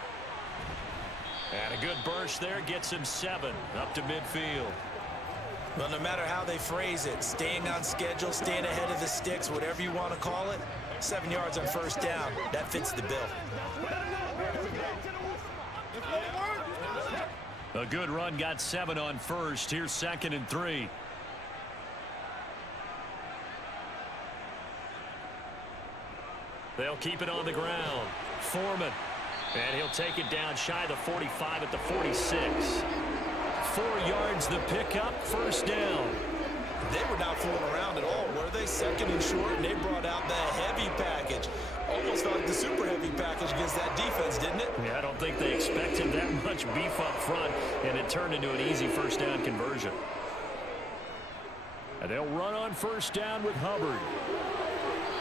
And a good burst there gets him 7 up to midfield. Well, no matter how they phrase it, staying on schedule, staying ahead of the sticks, whatever you want to call it, 7 yards on first down, that fits the bill. A good run got 7 on first. Here's 2nd and 3. They'll keep it on the ground. Foreman. And he'll take it down shy the 45 at the 46. 4 yards the pickup, first down. They were not fooling around at all, were they? 2nd and short, and they brought out the heavy package. Almost felt like the super heavy package against that defense, didn't it? Yeah, I don't think they expected that much beef up front, and it turned into an easy first down conversion. And they'll run on first down with Hubbard.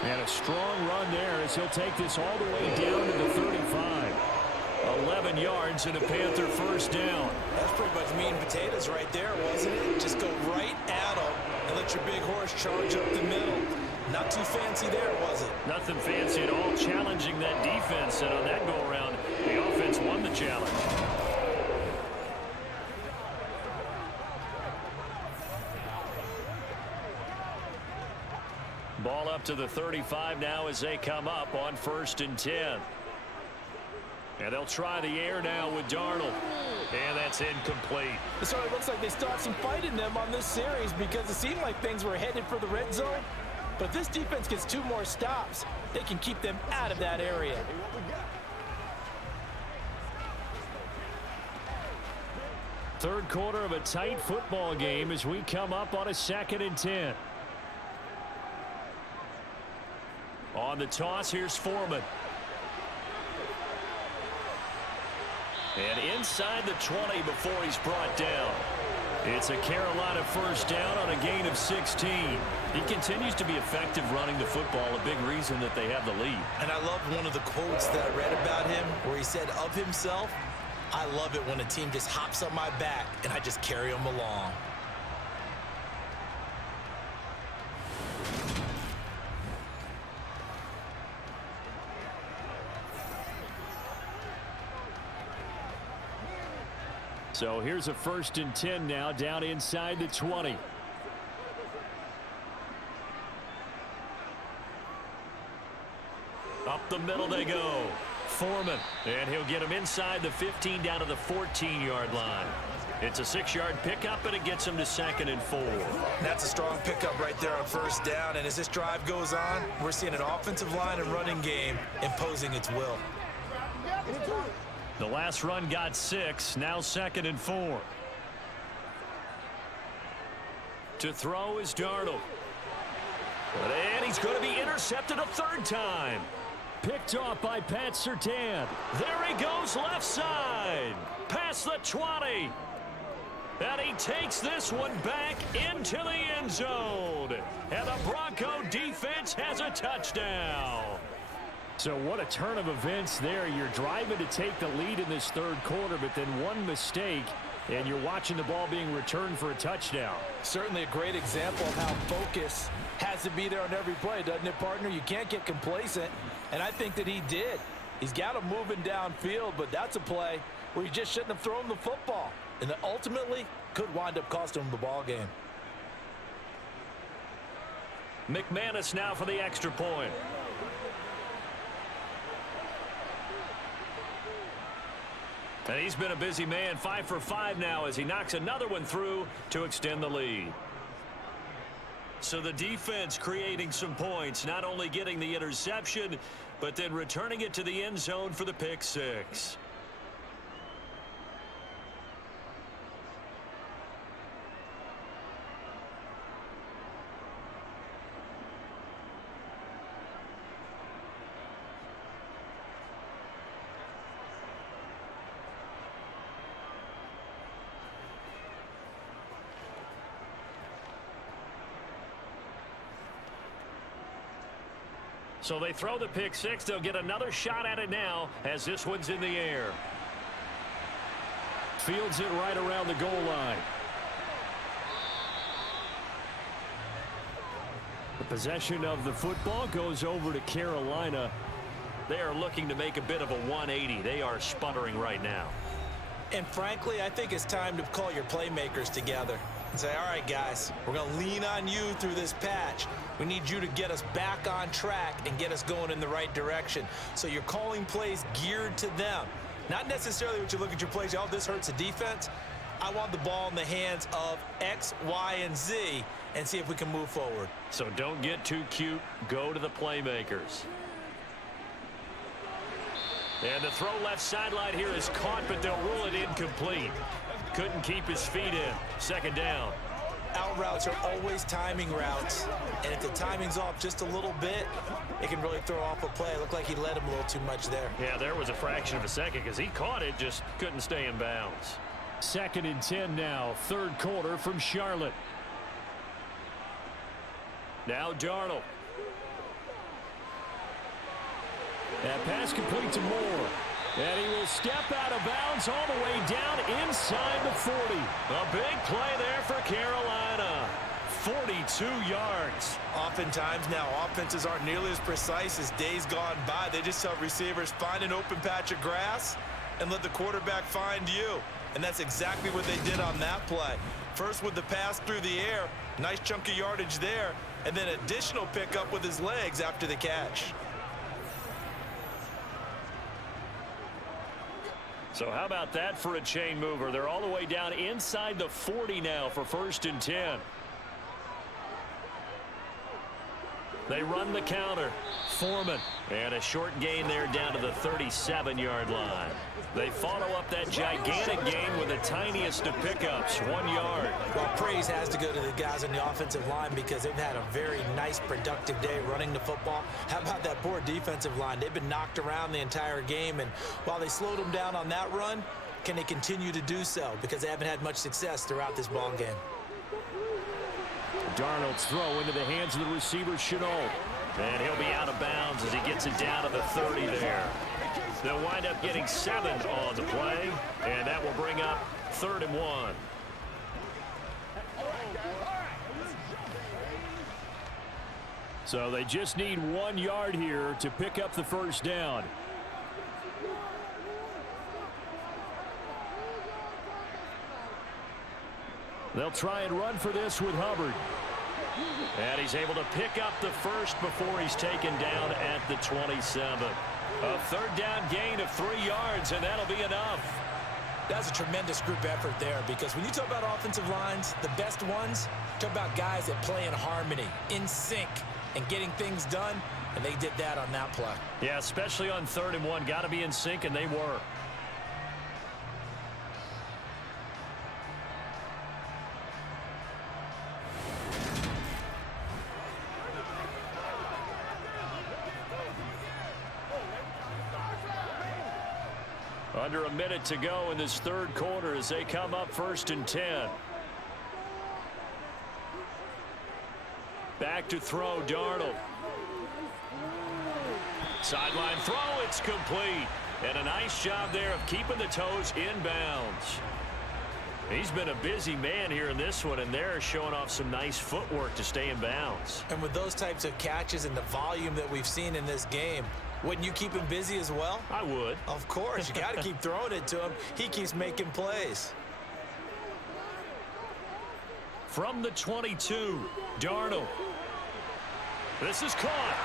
And a strong run there as he'll take this all the way down to the 35. 11 yards and a Panther first down. That's pretty much meat and potatoes right there, wasn't it? Just go right at them and let your big horse charge up the middle. Not too fancy there, was it? Nothing fancy at all, challenging that defense. And on that go-around, the offense won the challenge. Ball up to the 35 now as they come up on 1st and 10. And they'll try the air now with Darnold. And that's incomplete. It sort of looks like they still have some fight in them on this series because it seemed like things were headed for the red zone. But if this defense gets 2 more stops, they can keep them out of that area. Third quarter of a tight football game as we come up on a 2nd and 10. On the toss, here's Foreman. And inside the 20 before he's brought down. It's a Carolina first down on a gain of 16. He continues to be effective running the football, a big reason that they have the lead. And I love one of the quotes that I read about him where he said of himself, "I love it when a team just hops on my back and I just carry them along." So here's a 1st and 10 now down inside the 20. Up the middle they go. Foreman. And he'll get him inside the 15 down to the 14-yard line. It's a 6-yard pickup, and it gets him to 2nd and 4. That's a strong pickup right there on first down. And as this drive goes on, we're seeing an offensive line and running game imposing its will. The last run got 6. Now 2nd and 4. To throw is Darnold. And he's going to be intercepted a 3rd time. Picked off by Pat Surtain. There he goes left side. Past the 20. And he takes this one back into the end zone. And the Bronco defense has a touchdown. So what a turn of events there. You're driving to take the lead in this 3rd quarter, but then one mistake, and you're watching the ball being returned for a touchdown. Certainly a great example of how focus has to be there on every play, doesn't it, partner? You can't get complacent, and I think that he did. He's got him moving downfield, but that's a play where you just shouldn't have thrown the football, and it ultimately could wind up costing him the ball game. McManus now for the extra point. And he's been a busy man, 5 for 5 now as he knocks another one through to extend the lead. So the defense creating some points, not only getting the interception, but then returning it to the end zone for the pick 6. So they throw the pick six. They'll get another shot at it now as this one's in the air. Fields it right around the goal line. The possession of the football goes over to Carolina. They are looking to make a bit of a 180. They are sputtering right now. And frankly, I think it's time to call your playmakers together and say, all right, guys, we're going to lean on you through this patch. We need you to get us back on track and get us going in the right direction. So you're calling plays geared to them. Not necessarily what you look at your plays, oh, this hurts the defense. I want the ball in the hands of X, Y, and Z and see if we can move forward. So don't get too cute. Go to the playmakers. And the throw left sideline here is caught, but they'll rule it incomplete. Couldn't keep his feet in. Second down. Out routes are always timing routes, and if the timing's off just a little bit, it can really throw off a play. It looked like he led him a little too much there. Yeah, there was a fraction of a second because he caught it, just couldn't stay in bounds. 2nd and 10 now, third quarter from Charlotte. Now Darnold. That pass complete to Moore. And he will step out of bounds all the way down inside the 40. A big play there for Carolina. 42 yards. Oftentimes now, offenses aren't nearly as precise as days gone by. They just tell receivers, find an open patch of grass and let the quarterback find you. And that's exactly what they did on that play. First with the pass through the air, nice chunk of yardage there, and then additional pickup with his legs after the catch. So how about that for a chain mover? They're all the way down inside the 40 now for 1st and 10. They run the counter. Foreman. And a short gain there down to the 37-yard line. They follow up that gigantic gain with the tiniest of pickups, 1 yard. Well, praise has to go to the guys on the offensive line because they've had a very nice, productive day running the football. How about that poor defensive line? They've been knocked around the entire game, and while they slowed them down on that run, can they continue to do so? Because they haven't had much success throughout this ball game. Darnold's throw into the hands of the receiver, Chenault. And he'll be out of bounds as he gets it down to the 30 there. They'll wind up getting 7 on the play, and that will bring up 3rd and 1. So they just need 1 yard here to pick up the first down. They'll try and run for this with Hubbard. And he's able to pick up the first before he's taken down at the 27. A 3rd down gain of 3 yards, and that'll be enough. That's a tremendous group effort there because when you talk about offensive lines, the best ones, talk about guys that play in harmony, in sync, and getting things done, and they did that on that play. Yeah, especially on 3rd and 1. Got to be in sync, and they were. Under a minute to go in this 3rd quarter as they come up 1st and 10. Back to throw, Darnold. Sideline throw, it's complete. And a nice job there of keeping the toes in bounds. He's been a busy man here in this one, and they're showing off some nice footwork to stay in bounds. And with those types of catches and the volume that we've seen in this game, wouldn't you keep him busy as well? I would. Of course. You got to keep throwing it to him. He keeps making plays. From the 22, Darnold. This is caught.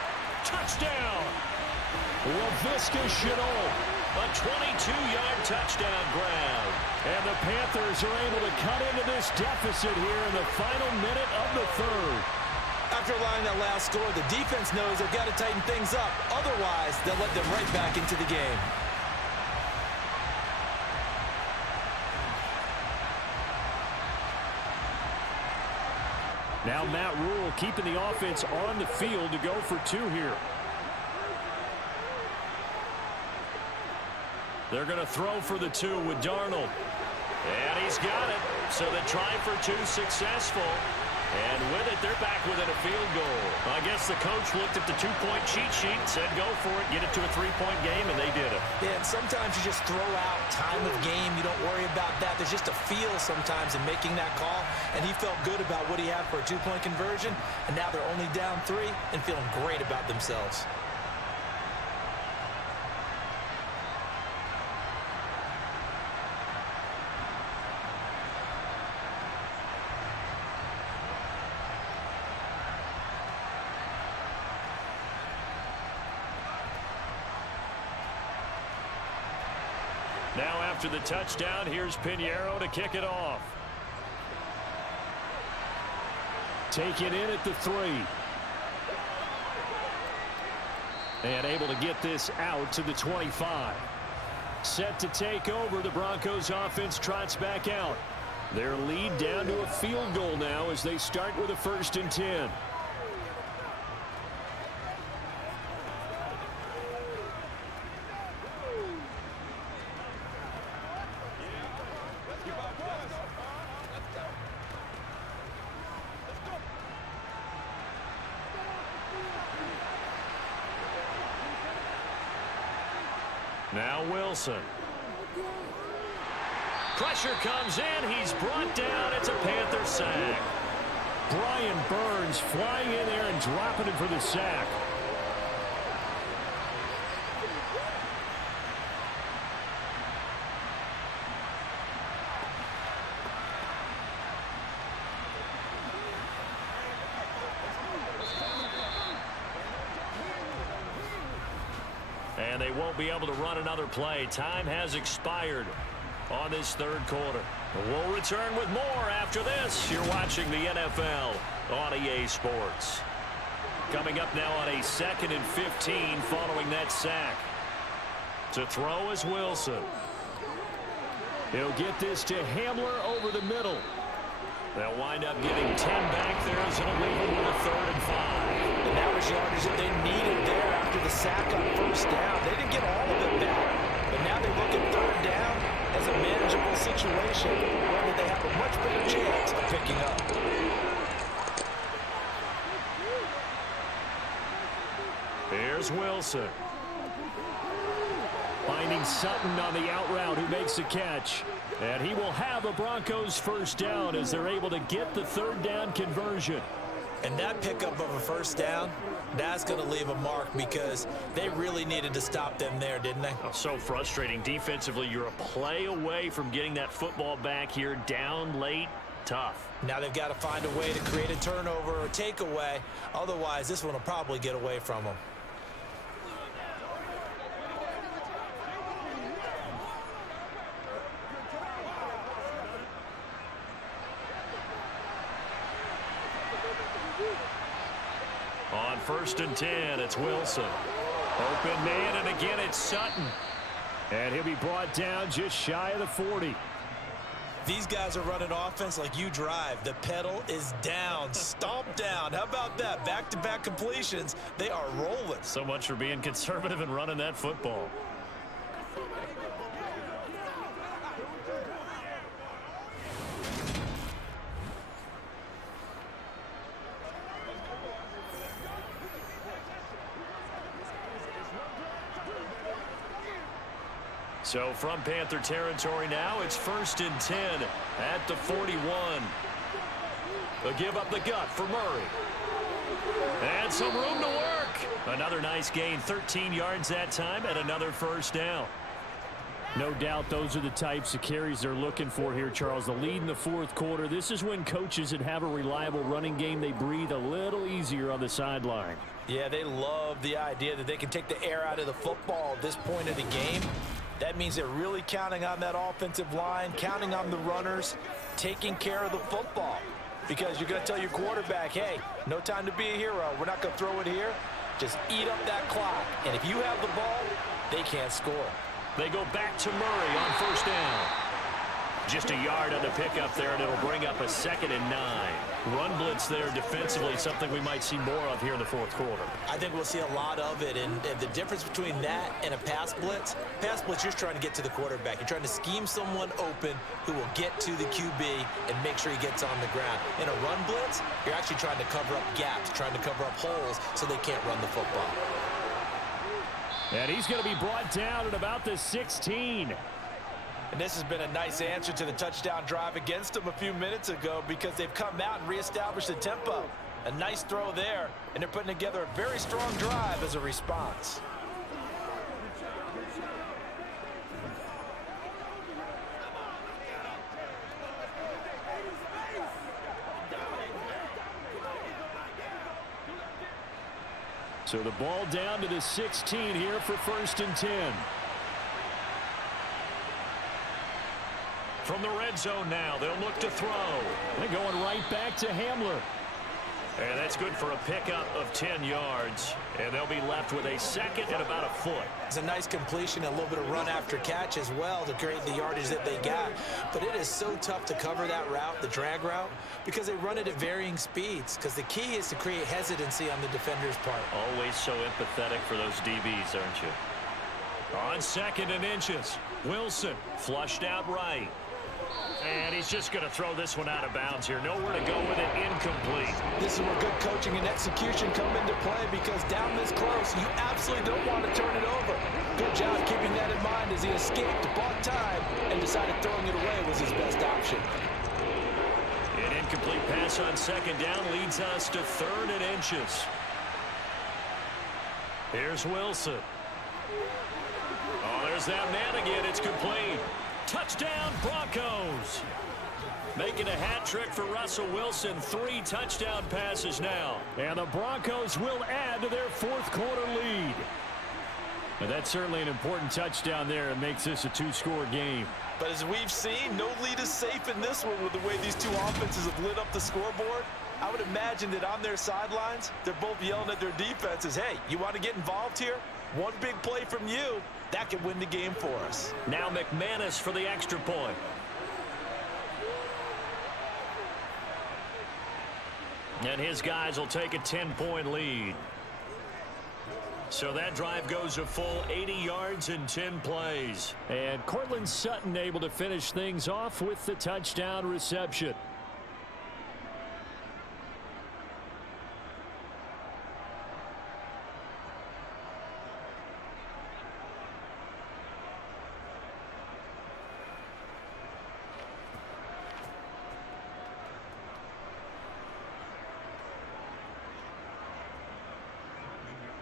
Touchdown. LaVisca Chenault. A 22-yard touchdown grab. And the Panthers are able to cut into this deficit here in the final minute of the 3rd. After allowing that last score, the defense knows they've got to tighten things up. Otherwise, they'll let them right back into the game. Now Matt Rule keeping the offense on the field to go for 2 here. They're going to throw for the 2 with Darnold. And he's got it. So the try for 2 successful. And with it, they're back within a field goal. I guess the coach looked at the two-point cheat sheet and said, go for it, get it to a three-point game, and they did it. Yeah, and sometimes you just throw out time of game. You don't worry about that. There's just a feel sometimes in making that call, and he felt good about what he had for a two-point conversion, and now they're only down 3 and feeling great about themselves. Now after the touchdown, here's Pinheiro to kick it off. Taken in at the 3. And able to get this out to the 25. Set to take over, the Broncos offense trots back out. Their lead down to a field goal now as they start with a 1st and 10. Now Wilson. Pressure comes in. He's brought down. It's a Panther sack. Brian Burns flying in there and dropping it for the sack. And they won't be able to run another play. Time has expired on this 3rd quarter. We'll return with more after this. You're watching the NFL on EA Sports. Coming up now on a 2nd and 15 following that sack. To throw is Wilson. He'll get this to Hamler over the middle. They'll wind up getting 10 back there as it'll leave them with a 3rd and 5. And that was yardage that they needed there after the sack on 1st down. They didn't get all of it back, but now they look at 3rd down as a manageable situation where they have a much better chance of picking up. Here's Wilson. Finding Sutton on the out route, who makes the catch. And he will have a Broncos 1st down as they're able to get the 3rd down conversion. And that pickup of a 1st down, that's going to leave a mark because they really needed to stop them there, didn't they? Oh, so frustrating. Defensively, you're a play away from getting that football back here down late. Tough. Now they've got to find a way to create a turnover or takeaway. Otherwise, this one will probably get away from them. On 1st and 10, it's Wilson. Open man, and again it's Sutton. And he'll be brought down just shy of the 40. These guys are running offense like you drive. The pedal is down, stomp down. How about that? Back-to-back completions. They are rolling. So much for being conservative and running that football. So from Panther territory now, it's 1st and 10 at the 41. They'll give up the gut for Murray. And some room to work. Another nice gain, 13 yards that time, and another 1st down. No doubt those are the types of carries they're looking for here, Charles. The lead in the 4th quarter. This is when coaches that have a reliable running game, they breathe a little easier on the sideline. Yeah, they love the idea that they can take the air out of the football at this point of the game. That means they're really counting on that offensive line, counting on the runners, taking care of the football. Because you're going to tell your quarterback, hey, no time to be a hero. We're not going to throw it here. Just eat up that clock. And if you have the ball, they can't score. They go back to Murray on 1st down. Just a yard on the pickup there, and it'll bring up a 2nd and 9. Run blitz there defensively, something we might see more of here in the fourth quarter. I think we'll see a lot of it, and the difference between that and a pass blitz, you're trying to get to the quarterback. You're trying to scheme someone open who will get to the QB and make sure he gets on the ground. In a run blitz, you're actually trying to cover up gaps, trying to cover up holes so they can't run the football. And he's going to be brought down at about the 16. And this has been a nice answer to the touchdown drive against them a few minutes ago because they've come out and reestablished the tempo. A nice throw there, and they're putting together a very strong drive as a response. So the ball down to the 16 here for 1st and 10. From the red zone now, they'll look to throw. They're going right back to Hamler. And that's good for a pickup of 10 yards. And they'll be left with a 2nd and about a foot. It's a nice completion, a little bit of run after catch as well to create the yardage that they got. But it is so tough to cover that route, the drag route, because they run it at varying speeds. Because the key is to create hesitancy on the defender's part. Always so empathetic for those DBs, aren't you? On 2nd and inches, Wilson Flushed out right. And he's just going to throw this one out of bounds here. Nowhere to go with it. Incomplete. This is where good coaching and execution come into play because down this close, you absolutely don't want to turn it over. Good job keeping that in mind as he escaped, bought time, and decided throwing it away was his best option. An incomplete pass on 2nd down leads us to 3rd and inches. Here's Wilson. Oh, there's that man again. It's complete. Touchdown, Broncos. Making a hat trick for Russell Wilson. 3 touchdown passes now. And the Broncos will add to their 4th quarter lead. But that's certainly an important touchdown there. It makes this a 2-score game. But as we've seen, no lead is safe in this one with the way these two offenses have lit up the scoreboard. I would imagine that on their sidelines, they're both yelling at their defenses, hey, you want to get involved here? One big play from you, that could win the game for us. Now McManus for the extra point. And his guys will take a 10-point lead. So that drive goes a full 80 yards in 10 plays. And Cortland Sutton able to finish things off with the touchdown reception.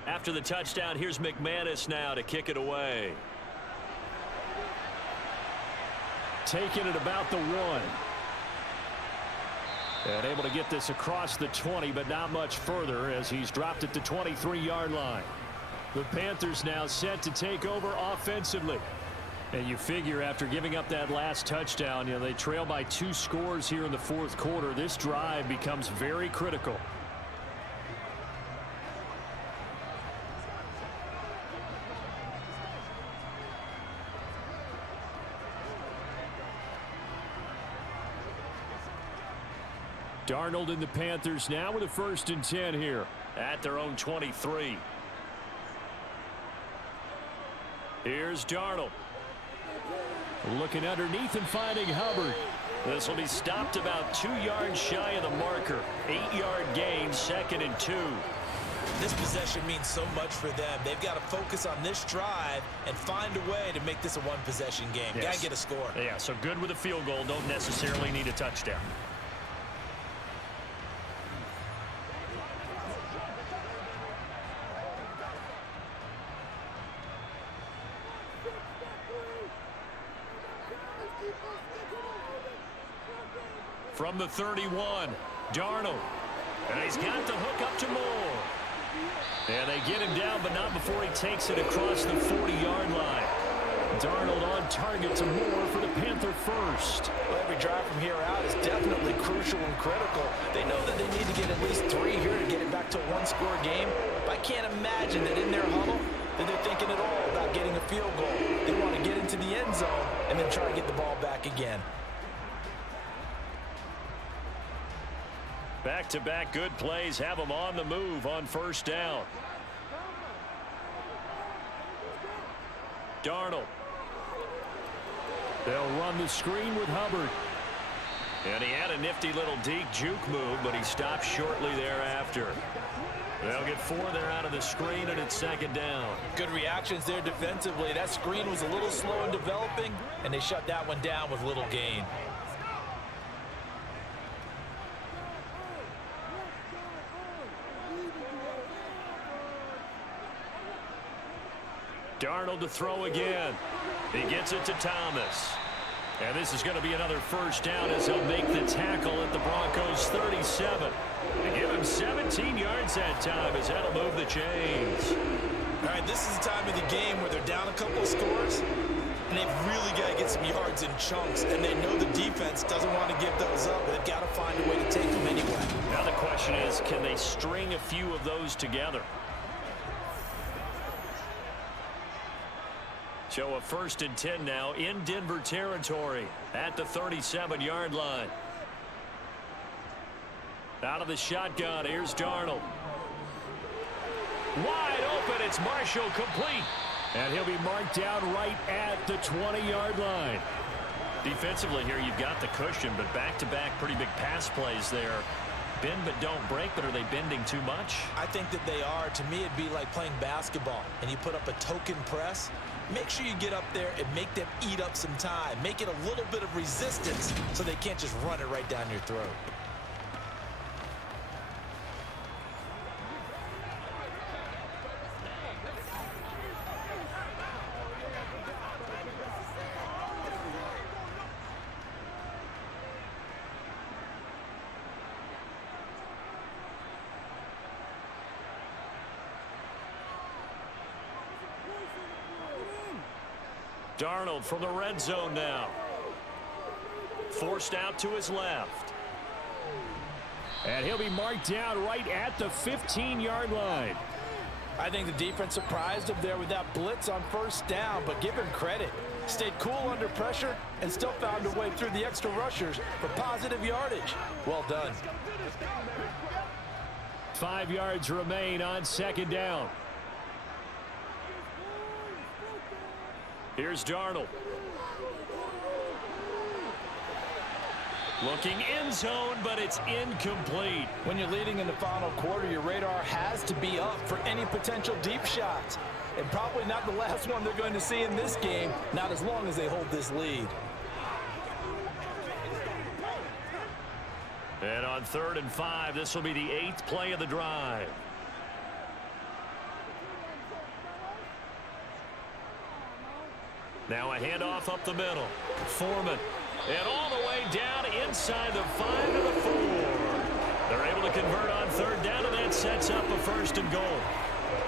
After the touchdown, here's McManus now to kick it away. Taking it about the 1. And able to get this across the 20, but not much further as he's dropped it to 23-yard line. The Panthers now set to take over offensively. And you figure after giving up that last touchdown, they trail by 2 scores here in the 4th quarter. This drive becomes very critical. Darnold and the Panthers now with a 1st and 10 here. At their own 23. Here's Darnold. Looking underneath and finding Hubbard. This will be stopped about 2 yards shy of the marker. 8-yard gain, 2nd and 2. This possession means so much for them. They've got to focus on this drive and find a way to make this a one-possession game. Yes. Got to get a score. Yeah, so good with a field goal. Don't necessarily need a touchdown. From the 31, Darnold. And he's got the hook up to Moore. And they get him down, but not before he takes it across the 40-yard line. Darnold on target to Moore for the Panther first. Well, every drive from here out is definitely crucial and critical. They know that they need to get at least 3 here to get it back to a one-score game. But I can't imagine that in their huddle that they're thinking at all about getting a field goal. They want to get into the end zone and then try to get the ball back again. Back-to-back good plays have them on the move on first down. Darnold. They'll run the screen with Hubbard. And he had a nifty little deep juke move, but he stopped shortly thereafter. They'll get 4 there out of the screen, and it's second down. Good reactions there defensively. That screen was a little slow in developing, and they shut that one down with little gain. Darnold to throw again. He gets it to Thomas. And this is going to be another first down as he'll make the tackle at the Broncos' 37. They give him 17 yards that time as that'll move the chains. All right, this is the time of the game where they're down a couple of scores, and they've really got to get some yards in chunks, and they know the defense doesn't want to give those up. They've got to find a way to take them anyway. Now the question is, can they string a few of those together? So a 1st and 10 now in Denver territory at the 37-yard line. Out of the shotgun, here's Darnold. Wide open, it's Marshall, complete. And he'll be marked down right at the 20-yard line. Defensively here, you've got the cushion, but back-to-back pretty big pass plays there. Bend but don't break, but are they bending too much? I think that they are. To me, it'd be like playing basketball, and you put up a token press. Make sure you get up there and make them eat up some time. Make it a little bit of resistance so they can't just run it right down your throat. Darnold from the red zone now. Forced out to his left. And he'll be marked down right at the 15-yard line. I think the defense surprised him there with that blitz on first down, but give him credit. Stayed cool under pressure and still found a way through the extra rushers for positive yardage. Well done. 5 yards remain on second down. Here's Darnold. Looking end zone, but it's incomplete. When you're leading in the final quarter, your radar has to be up for any potential deep shots. And probably not the last one they're going to see in this game, not as long as they hold this lead. And on 3rd and 5, this will be the 8th play of the drive. Now a handoff up the middle. Foreman. And all the way down inside the 5 to the 4. They're able to convert on 3rd down, and that sets up a 1st and goal.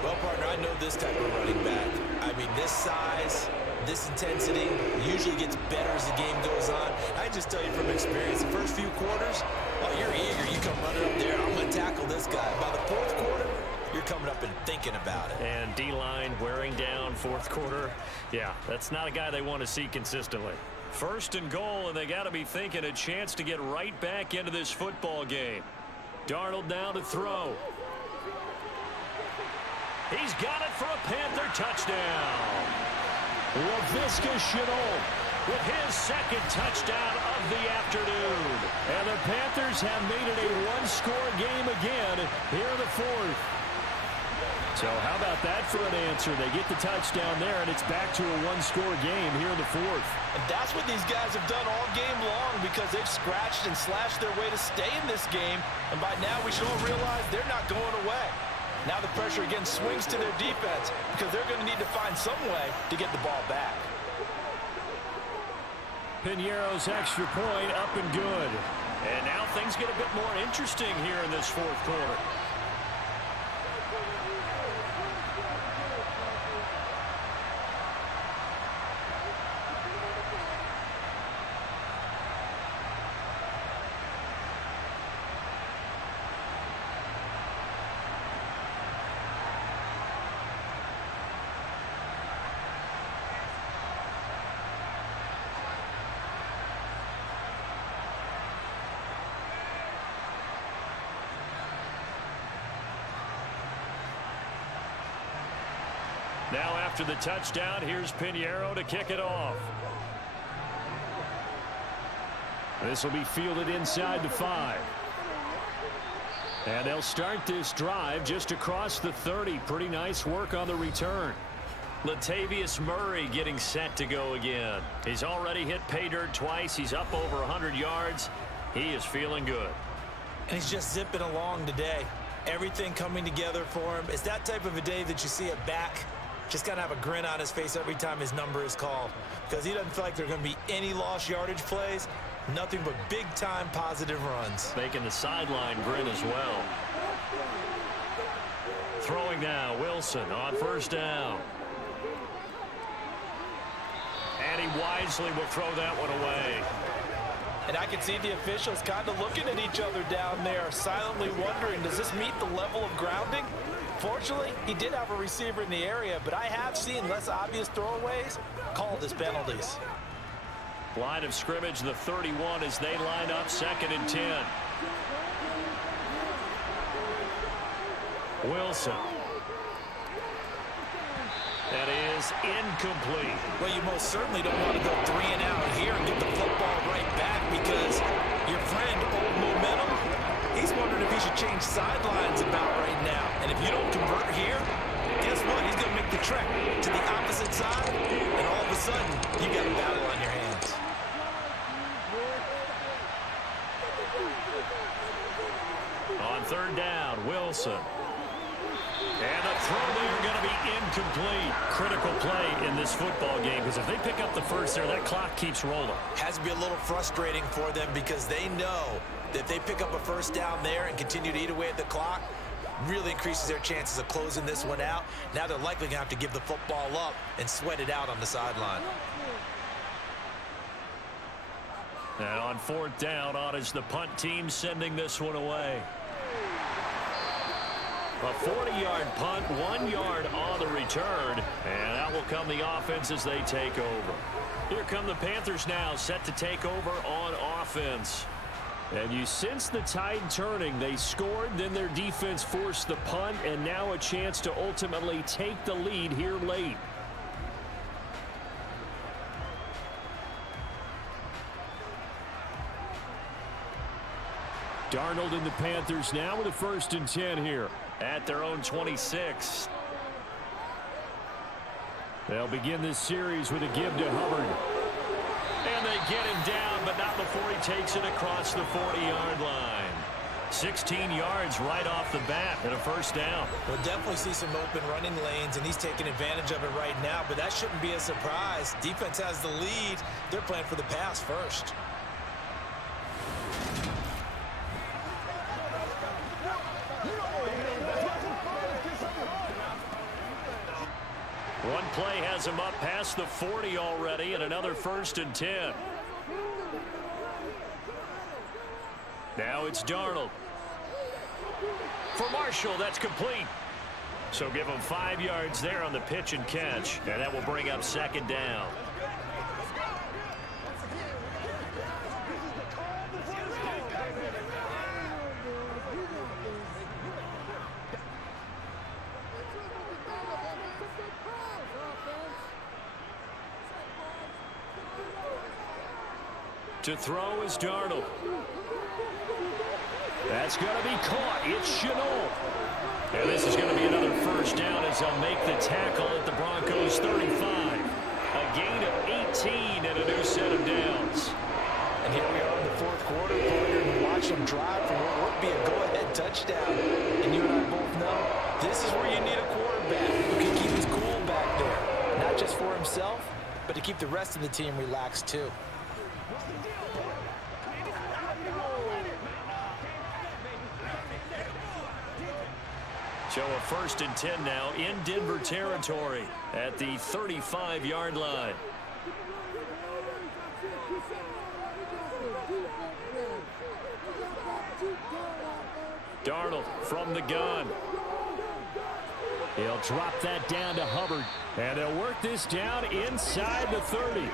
Well, partner, I know this type of running back. I mean, this size, this intensity usually gets better as the game goes on. I just tell you from experience, the first few quarters, oh, you're eager. You come running up there. I'm going to tackle this guy. By the 4th quarter, you're coming up and thinking about it. And D-line wearing down 4th quarter. Yeah, that's not a guy they want to see consistently. 1st and goal, and they got to be thinking a chance to get right back into this football game. Darnold now to throw. He's got it for a Panther touchdown. Laviska Shenault with his 2nd touchdown of the afternoon. And the Panthers have made it a one-score game again here in the 4th. So how about that for an answer? They get the touchdown there, and it's back to a one-score game here in the 4th. And that's what these guys have done all game long, because they've scratched and slashed their way to stay in this game. And by now we should all realize they're not going away. Now the pressure again swings to their defense, because they're going to need to find some way to get the ball back. Piñeiro's extra point up and good. And now things get a bit more interesting here in this 4th quarter. Now after the touchdown, here's Pinheiro to kick it off. This will be fielded inside the 5. And they'll start this drive just across the 30. Pretty nice work on the return. Latavius Murray getting set to go again. He's already hit pay dirt twice. He's up over 100 yards. He is feeling good. And he's just zipping along today. Everything coming together for him. It's that type of a day that you see a back just kind of have a grin on his face every time his number is called, because he doesn't feel like there are going to be any lost yardage plays. Nothing but big-time positive runs. Making the sideline grin as well. Throwing now, Wilson on first down. And he wisely will throw that one away. And I can see the officials kind of looking at each other down there, silently wondering, does this meet the level of grounding? Fortunately, he did have a receiver in the area, but I have seen less obvious throwaways called as penalties. Line of scrimmage, the 31, as they line up 2nd and 10. Wilson. That is incomplete. Well, you most certainly don't want to go 3 and out here and get the football right back, because your friend, Old Momentum, he's wondering if he should change sidelines about right now. And if you don't convert here, guess what? He's going to make the trek to the opposite side, and all of a sudden, you got a battle on your hands. On 3rd down, Wilson. And the throw there going to be incomplete. Critical play in this football game, because if they pick up the first there, that clock keeps rolling. Has to be a little frustrating for them, because they know that if they pick up a first down there and continue to eat away at the clock, really increases their chances of closing this one out. Now they're likely going to have to give the football up and sweat it out on the sideline. And on 4th down, on is the punt team sending this one away. A 40-yard punt, 1 yard on the return, and out will come the offense as they take over. Here come the Panthers now, set to take over on offense. And you sense the tide turning. They scored, then their defense forced the punt, and now a chance to ultimately take the lead here late. Darnold and the Panthers now with a 1st and 10 here at their own 26. They'll begin this series with a give to Hubbard. And they get him down, but not before he takes it across the 40-yard line. 16 yards right off the bat and a 1st down. We'll definitely see some open running lanes, and he's taking advantage of it right now, but that shouldn't be a surprise. Defense has the lead. They're playing for the pass first. One play has him up past the 40 already, and another 1st and 10. Now it's Darnold. For Marshall, that's complete. So give him 5 yards there on the pitch and catch, and that will bring up 2nd down. To throw is Darnold. That's going to be caught. It's Chenault. And this is going to be another 1st down as they'll make the tackle at the Broncos 35. A gain of 18 and a new set of downs. And here we are in the 4th quarter, partner, and watch them drive for what would be a go-ahead touchdown. And you and I both know this is where you need a quarterback who can keep his cool back there. Not just for himself, but to keep the rest of the team relaxed too. So a 1st and 10 now in Denver territory at the 35-yard line. Darnold from the gun. He'll drop that down to Hubbard. And they'll work this down inside the 30.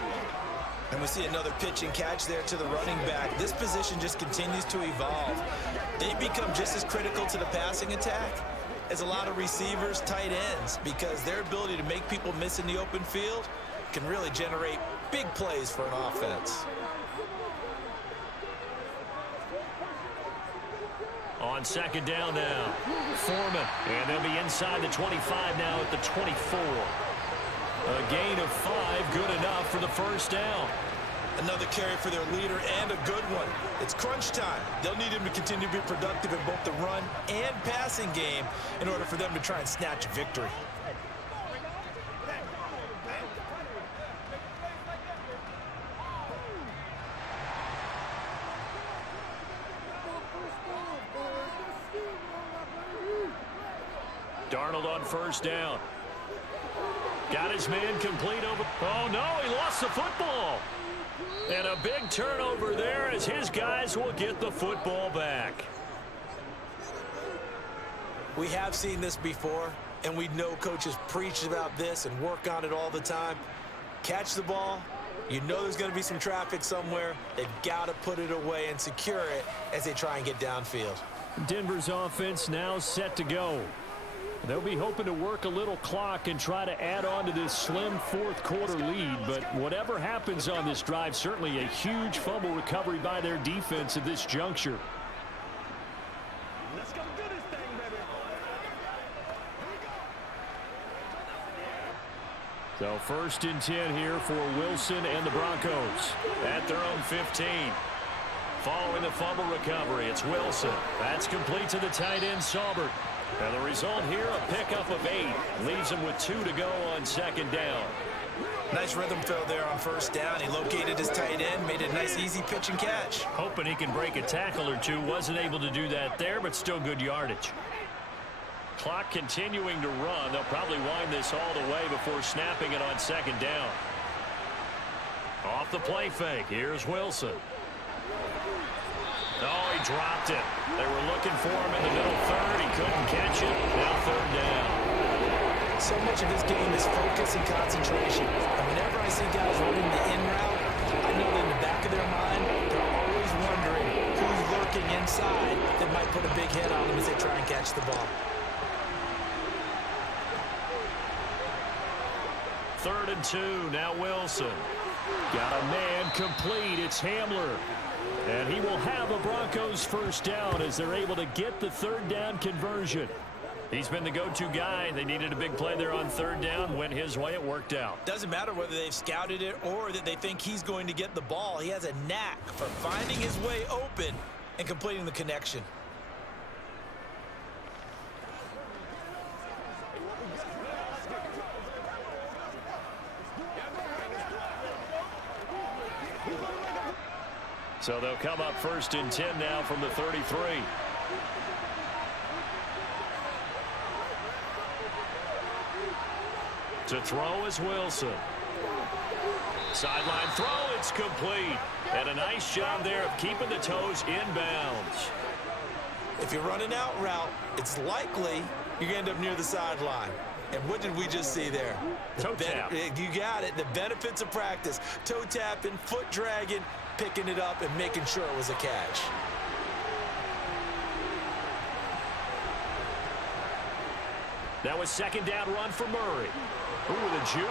And we see another pitch and catch there to the running back. This position just continues to evolve. They become just as critical to the passing attack is a lot of receivers, tight ends, because their ability to make people miss in the open field can really generate big plays for an offense. On second down now, Foreman, and they'll be inside the 25 now at the 24. A gain of 5, good enough for the first down. Another carry for their leader and a good one. It's crunch time. They'll need him to continue to be productive in both the run and passing game in order for them to try and snatch a victory. Darnold on first down. Got his man complete over. Oh, no, he lost the football. And a big turnover there as his guys will get the football back. We have seen this before, and we know coaches preach about this and work on it all the time. Catch the ball. You know there's going to be some traffic somewhere. They've got to put it away and secure it as they try and get downfield. Denver's offense now set to go. They'll be hoping to work a little clock and try to add on to this slim fourth-quarter lead. But whatever happens on this drive, certainly a huge fumble recovery by their defense at this juncture. Let's go do this thing, baby. So first and 10 here for Wilson and the Broncos at their own 15. Following the fumble recovery, it's Wilson. That's complete to the tight end, Saubert. And the result here, a pickup of 8. Leaves him with 2 to go on second down. Nice rhythm fill there on first down. He located his tight end, made a nice easy pitch and catch. Hoping he can break a tackle or two. Wasn't able to do that there, but still good yardage. Clock continuing to run. They'll probably wind this all the way before snapping it on second down. Off the play fake. Here's Wilson. Oh, he dropped it. They were looking for him in the middle third. He couldn't catch it. Now third down. So much of this game is focus and concentration. And whenever I see guys running the in route, I know that in the back of their mind, they're always wondering who's lurking inside that might put a big hit on them as they try and catch the ball. Third and 2. Now Wilson. Got a man complete. It's Hamler. And he will have a Broncos first down as they're able to get the third down conversion. He's been the go-to guy. They needed a big play there on third down. Went his way. It worked out. Doesn't matter whether they've scouted it or that they think he's going to get the ball. He has a knack for finding his way open and completing the connection. So they'll come up first and 10 now from the 33. To throw is Wilson. Sideline throw, it's complete. And a nice job there of keeping the toes inbounds. If you're running out route, it's likely you're going to end up near the sideline. And what did we just see there? Toe tap. You got it. The benefits of practice. Toe tapping, foot dragging, picking it up, and making sure it was a catch. That was second down run for Murray. Ooh, the juke.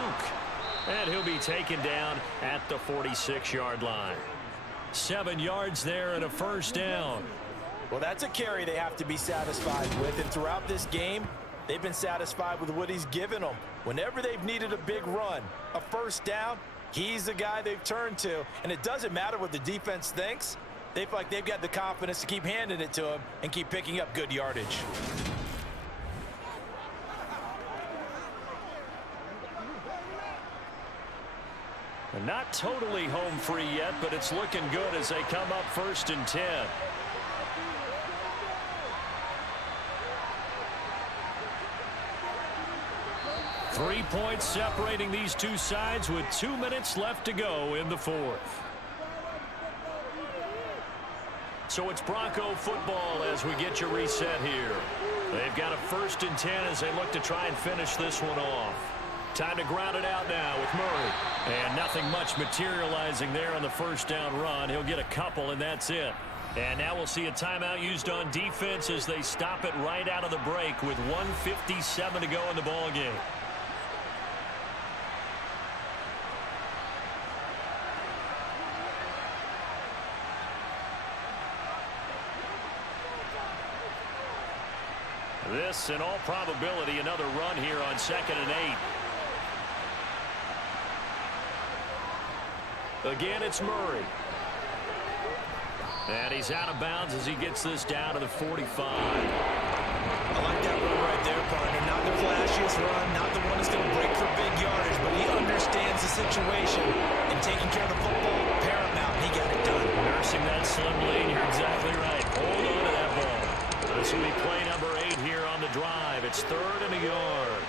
And he'll be taken down at the 46-yard line. 7 yards there and a first down. Well, that's a carry they have to be satisfied with. And throughout this game, they've been satisfied with what he's given them. Whenever they've needed a big run, a first down, he's the guy they've turned to. And it doesn't matter what the defense thinks. They feel like they've got the confidence to keep handing it to him and keep picking up good yardage. They're not totally home free yet, but it's looking good as they come up first and 10. Three points separating these two sides with 2 minutes left to go in the fourth. So it's Bronco football as we get you reset here. They've got a first and 10 as they look to try and finish this one off. Time to ground it out now with Murray. And nothing much materializing there on the first down run. He'll get a couple, and that's it. And now we'll see a timeout used on defense as they stop it right out of the break with 1:57 to go in the ball game. This, in all probability, another run here on 2nd and 8. Again, it's Murray. And he's out of bounds as he gets this down to the 45. I like that run right there, partner. Not the flashiest run, not the one that's going to break for big yardage, but he understands the situation, and taking care of the football, paramount. He got it done. Nursing that slim lead, you're exactly right. Hold on to that ball. This will be play number 8 here on the drive. It's 3rd and a yard.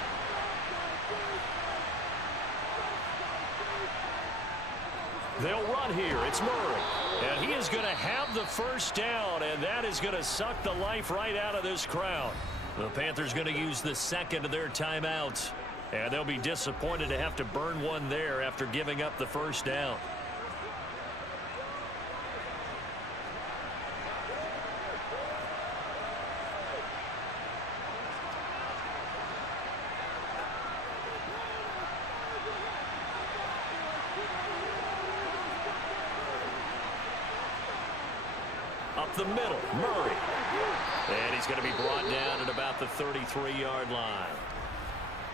They'll run here. It's Murray. And he is going to have the first down, and that is going to suck the life right out of this crowd. The Panthers going to use the second of their timeouts, and they'll be disappointed to have to burn one there after giving up the first down. Up the middle, Murray. And he's going to be brought down at about the 33-yard line.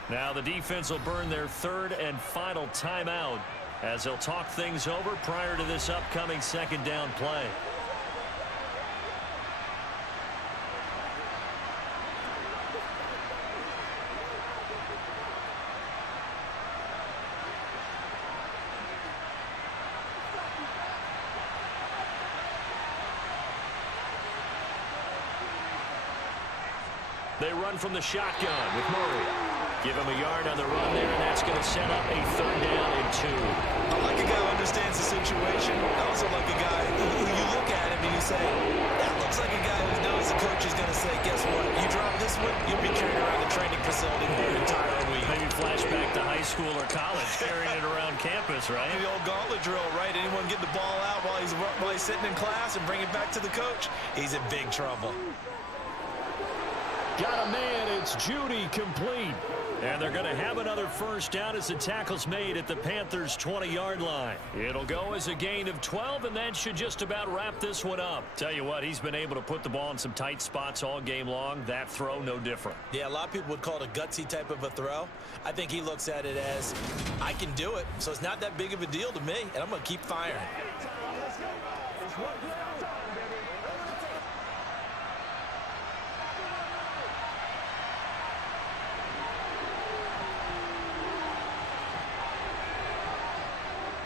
Now the defense will burn their 3rd and final timeout as they'll talk things over prior to this upcoming 2nd down play. They run from the shotgun with Murray. Give him a yard on the run there, and that's going to set up a 3rd down and 2. I like a guy who understands the situation. I also like a guy who you look at him and you say, that looks like a guy who knows the coach is going to say, guess what? You drop this one, you'll be carrying around the training facility for an entire week. Maybe flashback to high school or college, carrying it around campus, right? The old gauntlet drill, right? Anyone get the ball out while he's sitting in class and bring it back to the coach? He's in big trouble. Got a man, it's Judy, complete. And they're going to have another first down as the tackle's made at the Panthers' 20-yard line. It'll go as a gain of 12, and that should just about wrap this one up. Tell you what, he's been able to put the ball in some tight spots all game long. That throw, no different. Yeah, a lot of people would call it a gutsy type of a throw. I think he looks at it as, I can do it, so it's not that big of a deal to me, and I'm going to keep firing.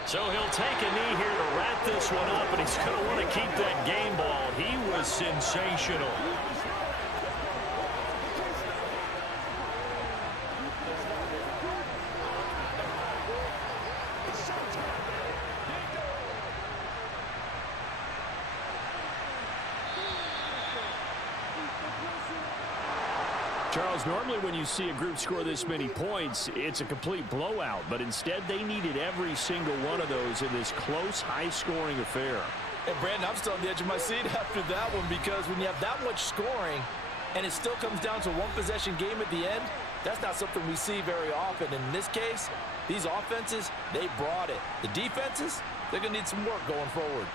So he'll take a knee here to wrap this one up, and he's going to want to keep that game ball. He was sensational. Charles, normally when you see a group score this many points, it's a complete blowout. But instead, they needed every single one of those in this close, high-scoring affair. And, Brandon, I'm still on the edge of my seat after that one because when you have that much scoring and it still comes down to one-possession game at the end, that's not something we see very often. And in this case, these offenses, they brought it. The defenses, they're going to need some work going forward.